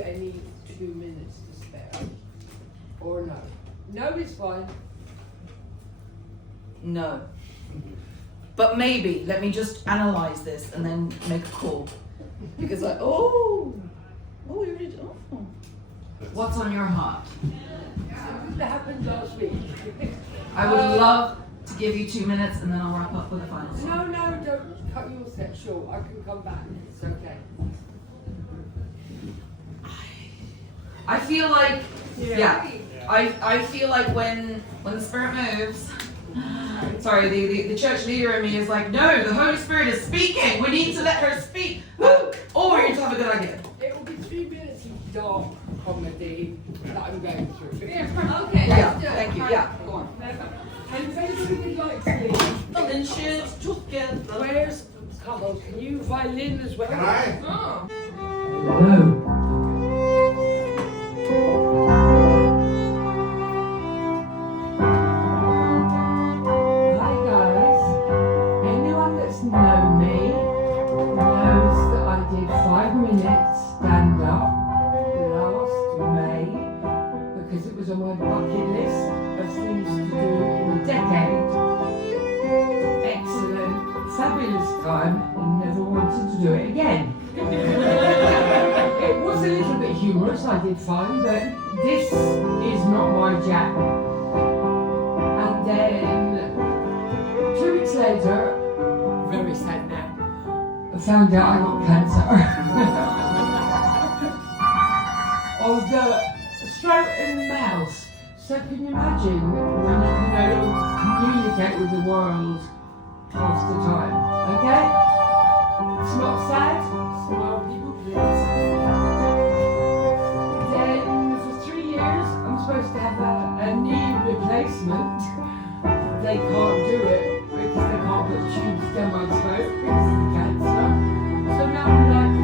any 2 minutes to spare? Or no? No, it's fine. No. But maybe, let me just analyse this and then make a call. Because you did, What's on your heart? That happened last week. I would love to give you 2 minutes and then I'll wrap up with a final song. No, don't cut your set short. I can come back. It's okay. I feel like, I feel like when the Spirit moves, sorry, the church leader in me is like, no, the Holy Spirit is speaking. We need to let her speak. Or we're going to have a good idea. It will be 3 minutes of dark comedy that I'm going through. Okay, Yeah, let's do it. thank you. Yeah, go on. And if anybody would like to leave, Friendships together. where's Carl? Can you violin as well? Can I? Oh. Hello. Hi guys. Anyone that's known me knows that I did 5 minutes stand up last May because it was on my bucket list of things to do in a decade. Excellent, fabulous time, and never wanted to do it again. It was a little bit humorous, I did fine, but this is not my jam. And then 2 weeks later, very sad now, I found out I got cancer of the throat and mouth. So can you imagine when you can no longer communicate with the world half the time? Okay? It's not sad. Smile, people, please. Then for 3 years, I'm supposed to have a knee replacement. They can't do it because they can't put tubes down my throat because of the cancer. So now I'm like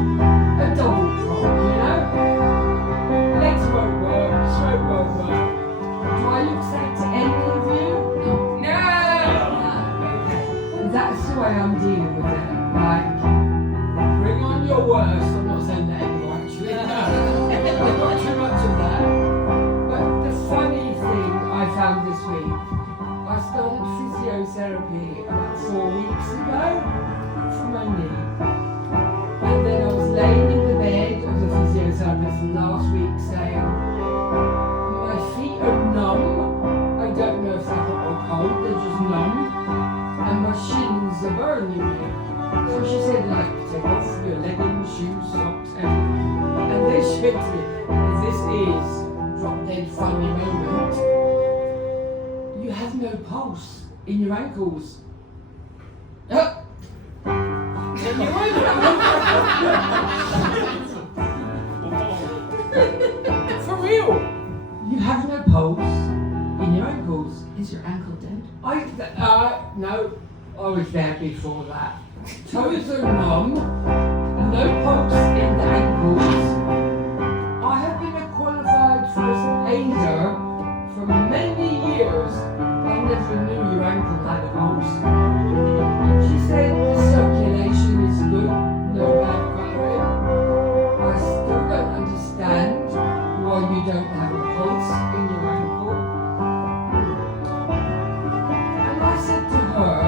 a double prop, you know? Legs won't work, throat won't work. Do I look sad to any of you? No! Okay. That's the way I'm dealing with it. Like, bring on your worst. I'm not saying that anymore, actually. Not too much of that. But the funny thing I found this week, I started physiotherapy about 4 weeks ago for my knee. And then I was laying in the bed of the physiotherapist last week saying, my feet are numb. I don't know if they're hot or cold, they're just numb. And my shins are burning me. So she said, like, take off your leggings, shoes, socks, everything. And then she said to me, this is drop dead funny moment. You have no pulse in your ankles. For real? You have no pulse in your ankles. Is your ankle dead? No, I was there before that. Toes are numb, no pulse in the ankles. I have been a qualified first aider for many years. I never knew your ankle had a pulse. She said the circulation is good, no bad coloring. I still don't understand why you don't have a pulse in your ankle. And I said to her,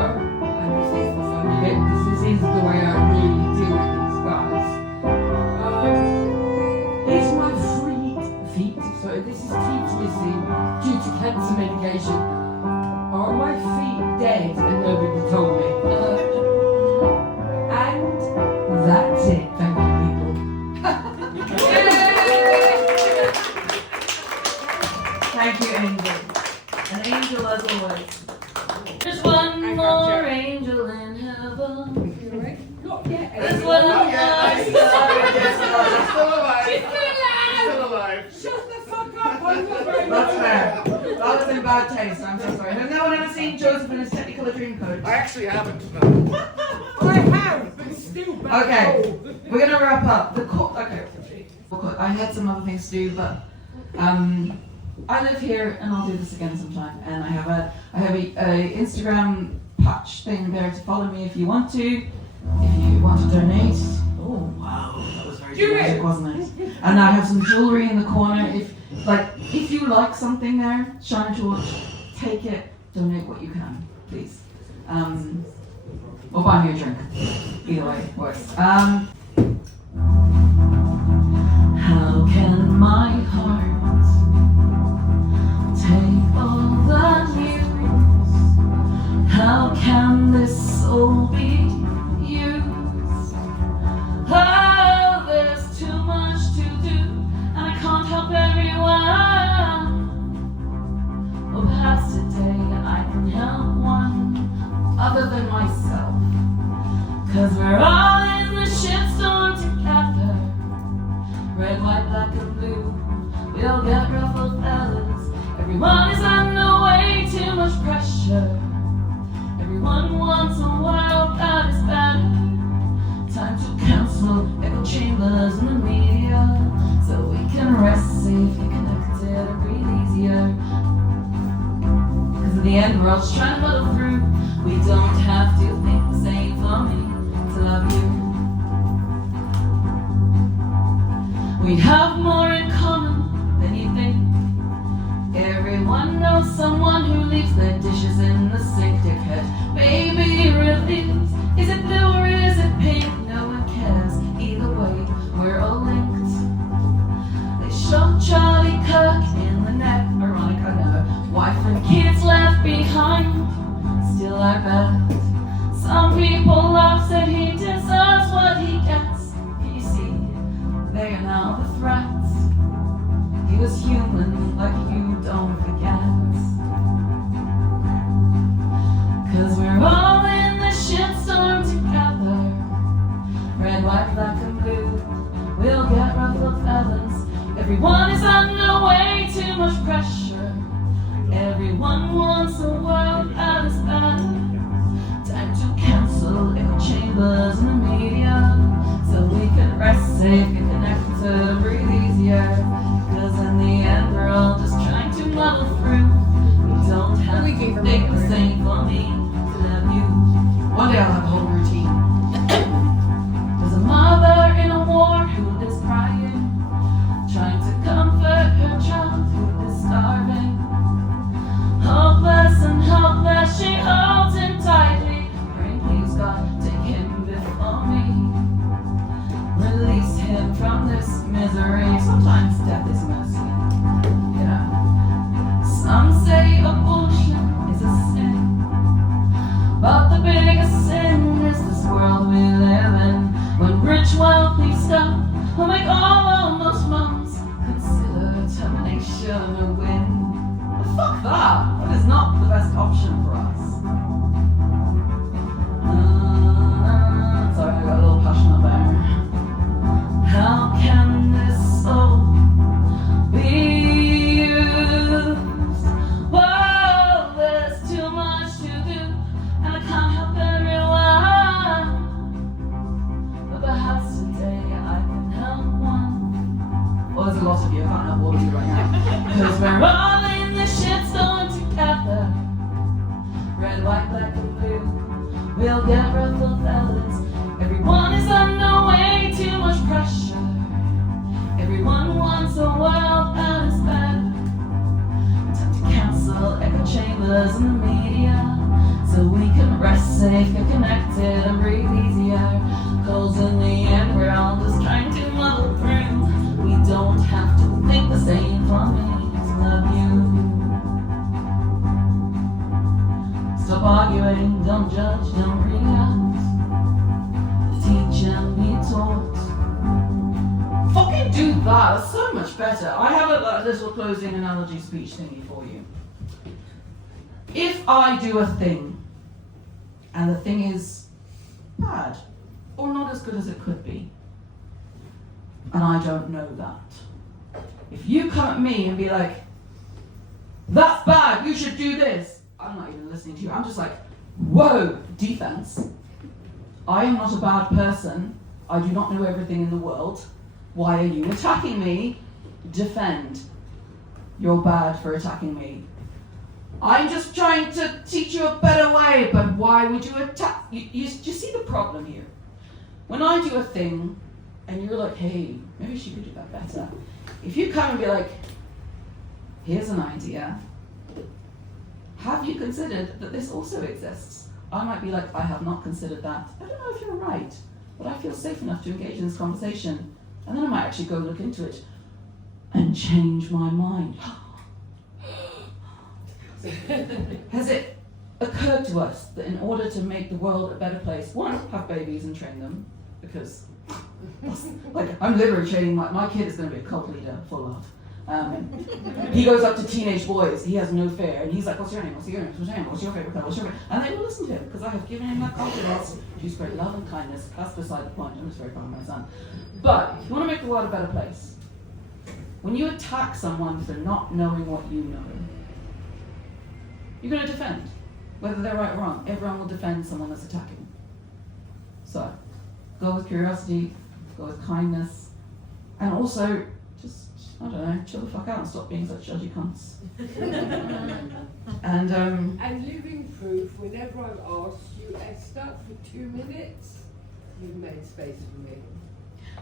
and this is the funny bit, this is the way I really deal with these guys. Is my feet, so this is teeth missing due to cancer medication, are my feet dead and nobody told me? And that's it, thank you people. Thank you, Angel. An angel as always. There's one more angel in heaven. Not yet. There's one more Still alive. She's still alive! Still alive. Shut the fuck up, I'm not very That's fair. That was in bad taste. I'm so sorry. Has no one ever seen Joseph in his Technicolor Dreamcoat? I actually haven't. No. I have, but it's still bad. Okay, we're gonna wrap up. Okay. I had some other things to do, but I live here, and I'll do this again sometime. And I have a Instagram patch thing there to follow me if you want to. If you want to donate. Oh wow, that was very Do magic, it. wasn't it? And I have some jewellery in the corner. If you like something there, shine a torch, take it, donate what you can, please. Or buy me a drink. Either way works. How can my heart take all the news? How can this soul be used? Oh, there's too much to do, and I can't help everyone. Or perhaps today I can help one other than myself. 'Cause we're all in the shitstorm together. Red, white, black and blue, we all get ruffled feathers. Everyone is under way too much pressure. Everyone wants a world that is better. Time to cancel echo chambers in the media, so we can rest safe and connected and breathe easier. 'Cause in the end we're all just trying to muddle through. We don't have to think the same for me to love you. We have more in common than you think. Everyone knows someone who leaves their dishes in the sink to catch baby relief. Is it blue or is it pink? No one cares. Either way, we're all linked. They shot Charlie Kirk in the neck. Ironic, I know. Wife and kids left behind. Still I bet some people laugh, said he deserves what he gets. You see, they are now the threats. He was human, like you don't forget. 'Cause we're all in the shitstorm together. Red, white, black and blue, we'll get ruffled feathers. Everyone is under way too much pressure. Everyone wants a world that is better. Time to cancel echo chambers in the media, so we can rest safe and connected and breathe easier. 'Cause in the end we're all just trying to muddle through. We don't have to think the same for me to love you. One day I'll have a whole routine. There's a mother in a war who is crying, trying to comfort her child who is starving. Hopeless and helpless, she holds him tightly, praying, please God, take him before me. Release him from this misery. Sometimes death is mercy. Yeah. Some say abortion is a sin, but the biggest sin is this world we live in. When rich, wealthy stuff will make all most moms consider termination a win. Fuck that! That is not the best option for us. Sorry, I got a little passionate there. How can this soul be used? Whoa, there's too much to do, and I can't help everyone. But perhaps today I can help one. Well, there's a lot of you, I can't help all of you right now. Because we're all in the shitstorm together. Red, white, black and blue, we'll get ruffled feathers. Everyone is under way too much pressure. Everyone wants a world that is better. Time to cancel echo chambers in the media, so we can rest safe and connected and breathe easier. 'Cause in the end we're all just trying to muddle through. We don't have to think the same for me to love you. Stop arguing, don't judge, don't react. Teach and be taught. Fucking do that, that's so much better. I have a little closing analogy speech thingy for you. If I do a thing, and the thing is bad, or not as good as it could be, and I don't know that, if you come at me and be like, that's bad, you should do this, I'm not even listening to you. I'm just like, whoa, defense. I am not a bad person. I do not know everything in the world. Why are you attacking me? Defend. You're bad for attacking me. I'm just trying to teach you a better way, but why would you attack? You see the problem here. When I do a thing and you're like, hey, maybe she could do that better. If you come and be like, here's an idea, have you considered that this also exists? I might be like, I have not considered that. I don't know if you're right, but I feel safe enough to engage in this conversation. And then I might actually go look into it and change my mind. Has it occurred to us that in order to make the world a better place, one, have babies and train them, because like I'm literally training my kid is going to be a cult leader, full of. He goes up to teenage boys, he has no fear, and he's like, what's your name, what's your name, what's your name, what's your favorite color, what's your favorite? And they will listen to him, because I have given him that confidence to spread love and kindness. That's beside the point. I'm just very proud of my son. But if you want to make the world a better place, when you attack someone for not knowing what you know, you're going to defend. Whether they're right or wrong, everyone will defend someone that's attacking. So, go with curiosity, go with kindness, and also just, I don't know, chill the fuck out and stop being such judgy cunts. And living proof, whenever I've asked you, Esther, for 2 minutes, you've made space for me.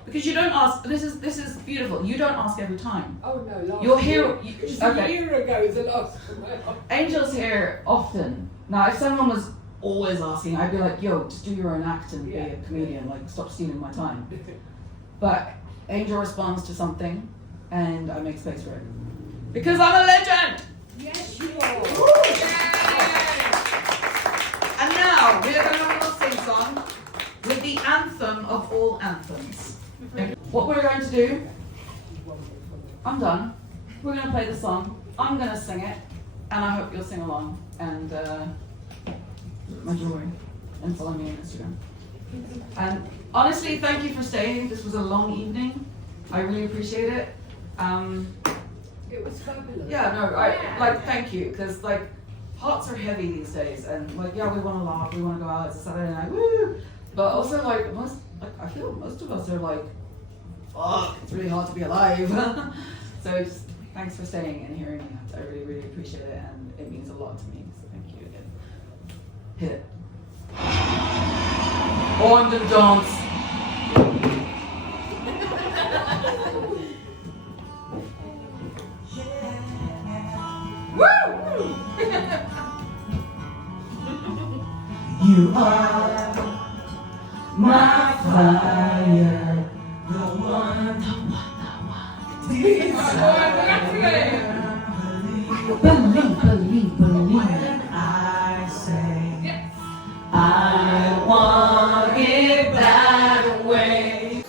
because you don't ask, this is beautiful, you don't ask every time. Oh no, last You're year. here, It was okay. a year ago the last time. Angel's here often. Now, if someone was always asking, I'd be like, yo, just do your own act and be a comedian, like, stop stealing my time. But Angel responds to something, and I make space for it. Because I'm a legend! Yes, you are. And now, we are going to have a sing song with the anthem of all anthems. What we're going to do, I'm done. We're going to play the song. I'm going to sing it, and I hope you'll sing along. And my jewelry, and follow me on Instagram. And honestly, thank you for staying. This was a long evening. I really appreciate it. It was fabulous. Yeah, no, thank you, because like hearts are heavy these days, and like we want to laugh, we want to go out. It's a Saturday night, woo! But also I feel most of us are like, fuck, it's really hard to be alive. So just thanks for staying and hearing me out. I really, really appreciate it, and it means a lot to me. So thank you again. Hit it. On the dance. Woo! You are my fire, the one. Believe. I say, I want it that way.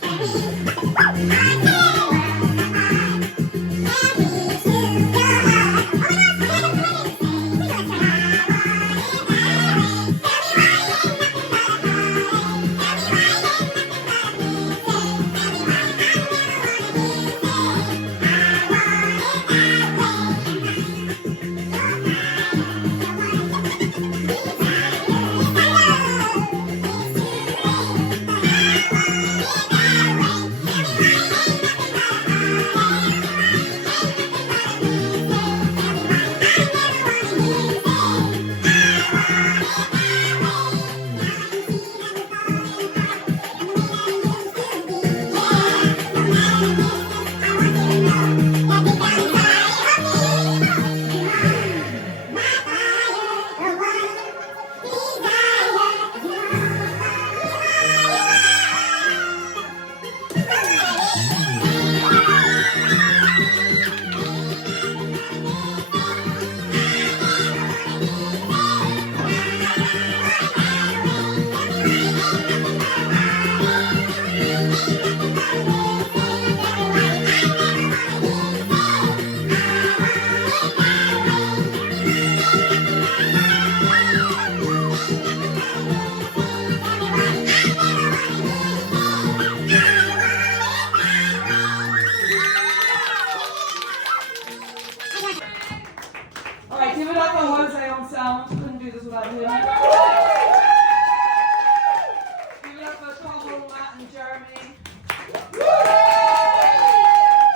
Alright, give it up for Jose on sound. Couldn't do this without him. Give it up for Cahill, Matt, and Jeremy.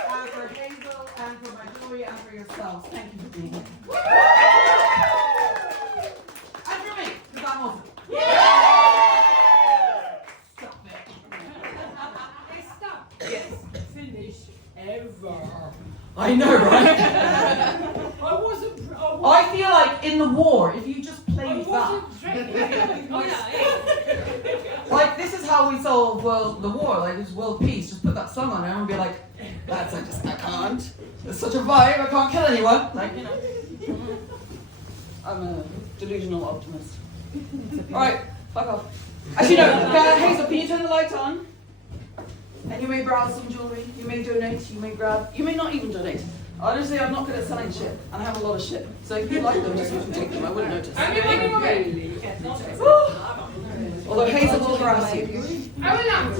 And for Hazel, and for my jewelry, and for yourselves. Thank you for being here. And for me, because I'm awesome. Stop it. Esther, ever. I know, right? I wasn't. I feel like in the war, if you just I played that, wasn't drinking. Oh, yeah. like this is how we solve the war, like it's world peace. Just put that song on there and be like, that's I can't. It's such a vibe. I can't kill anyone. Like I'm a delusional optimist. All right, fuck off. Actually, no. Hazel, can you turn the light on? And you may browse some jewelry. You may donate. You may grab. You may not even donate. Honestly, I'm not good at selling shit, and I have a lot of shit. So if you like them, just take them. I wouldn't notice. Really? Although Hazel will harass you. I will not.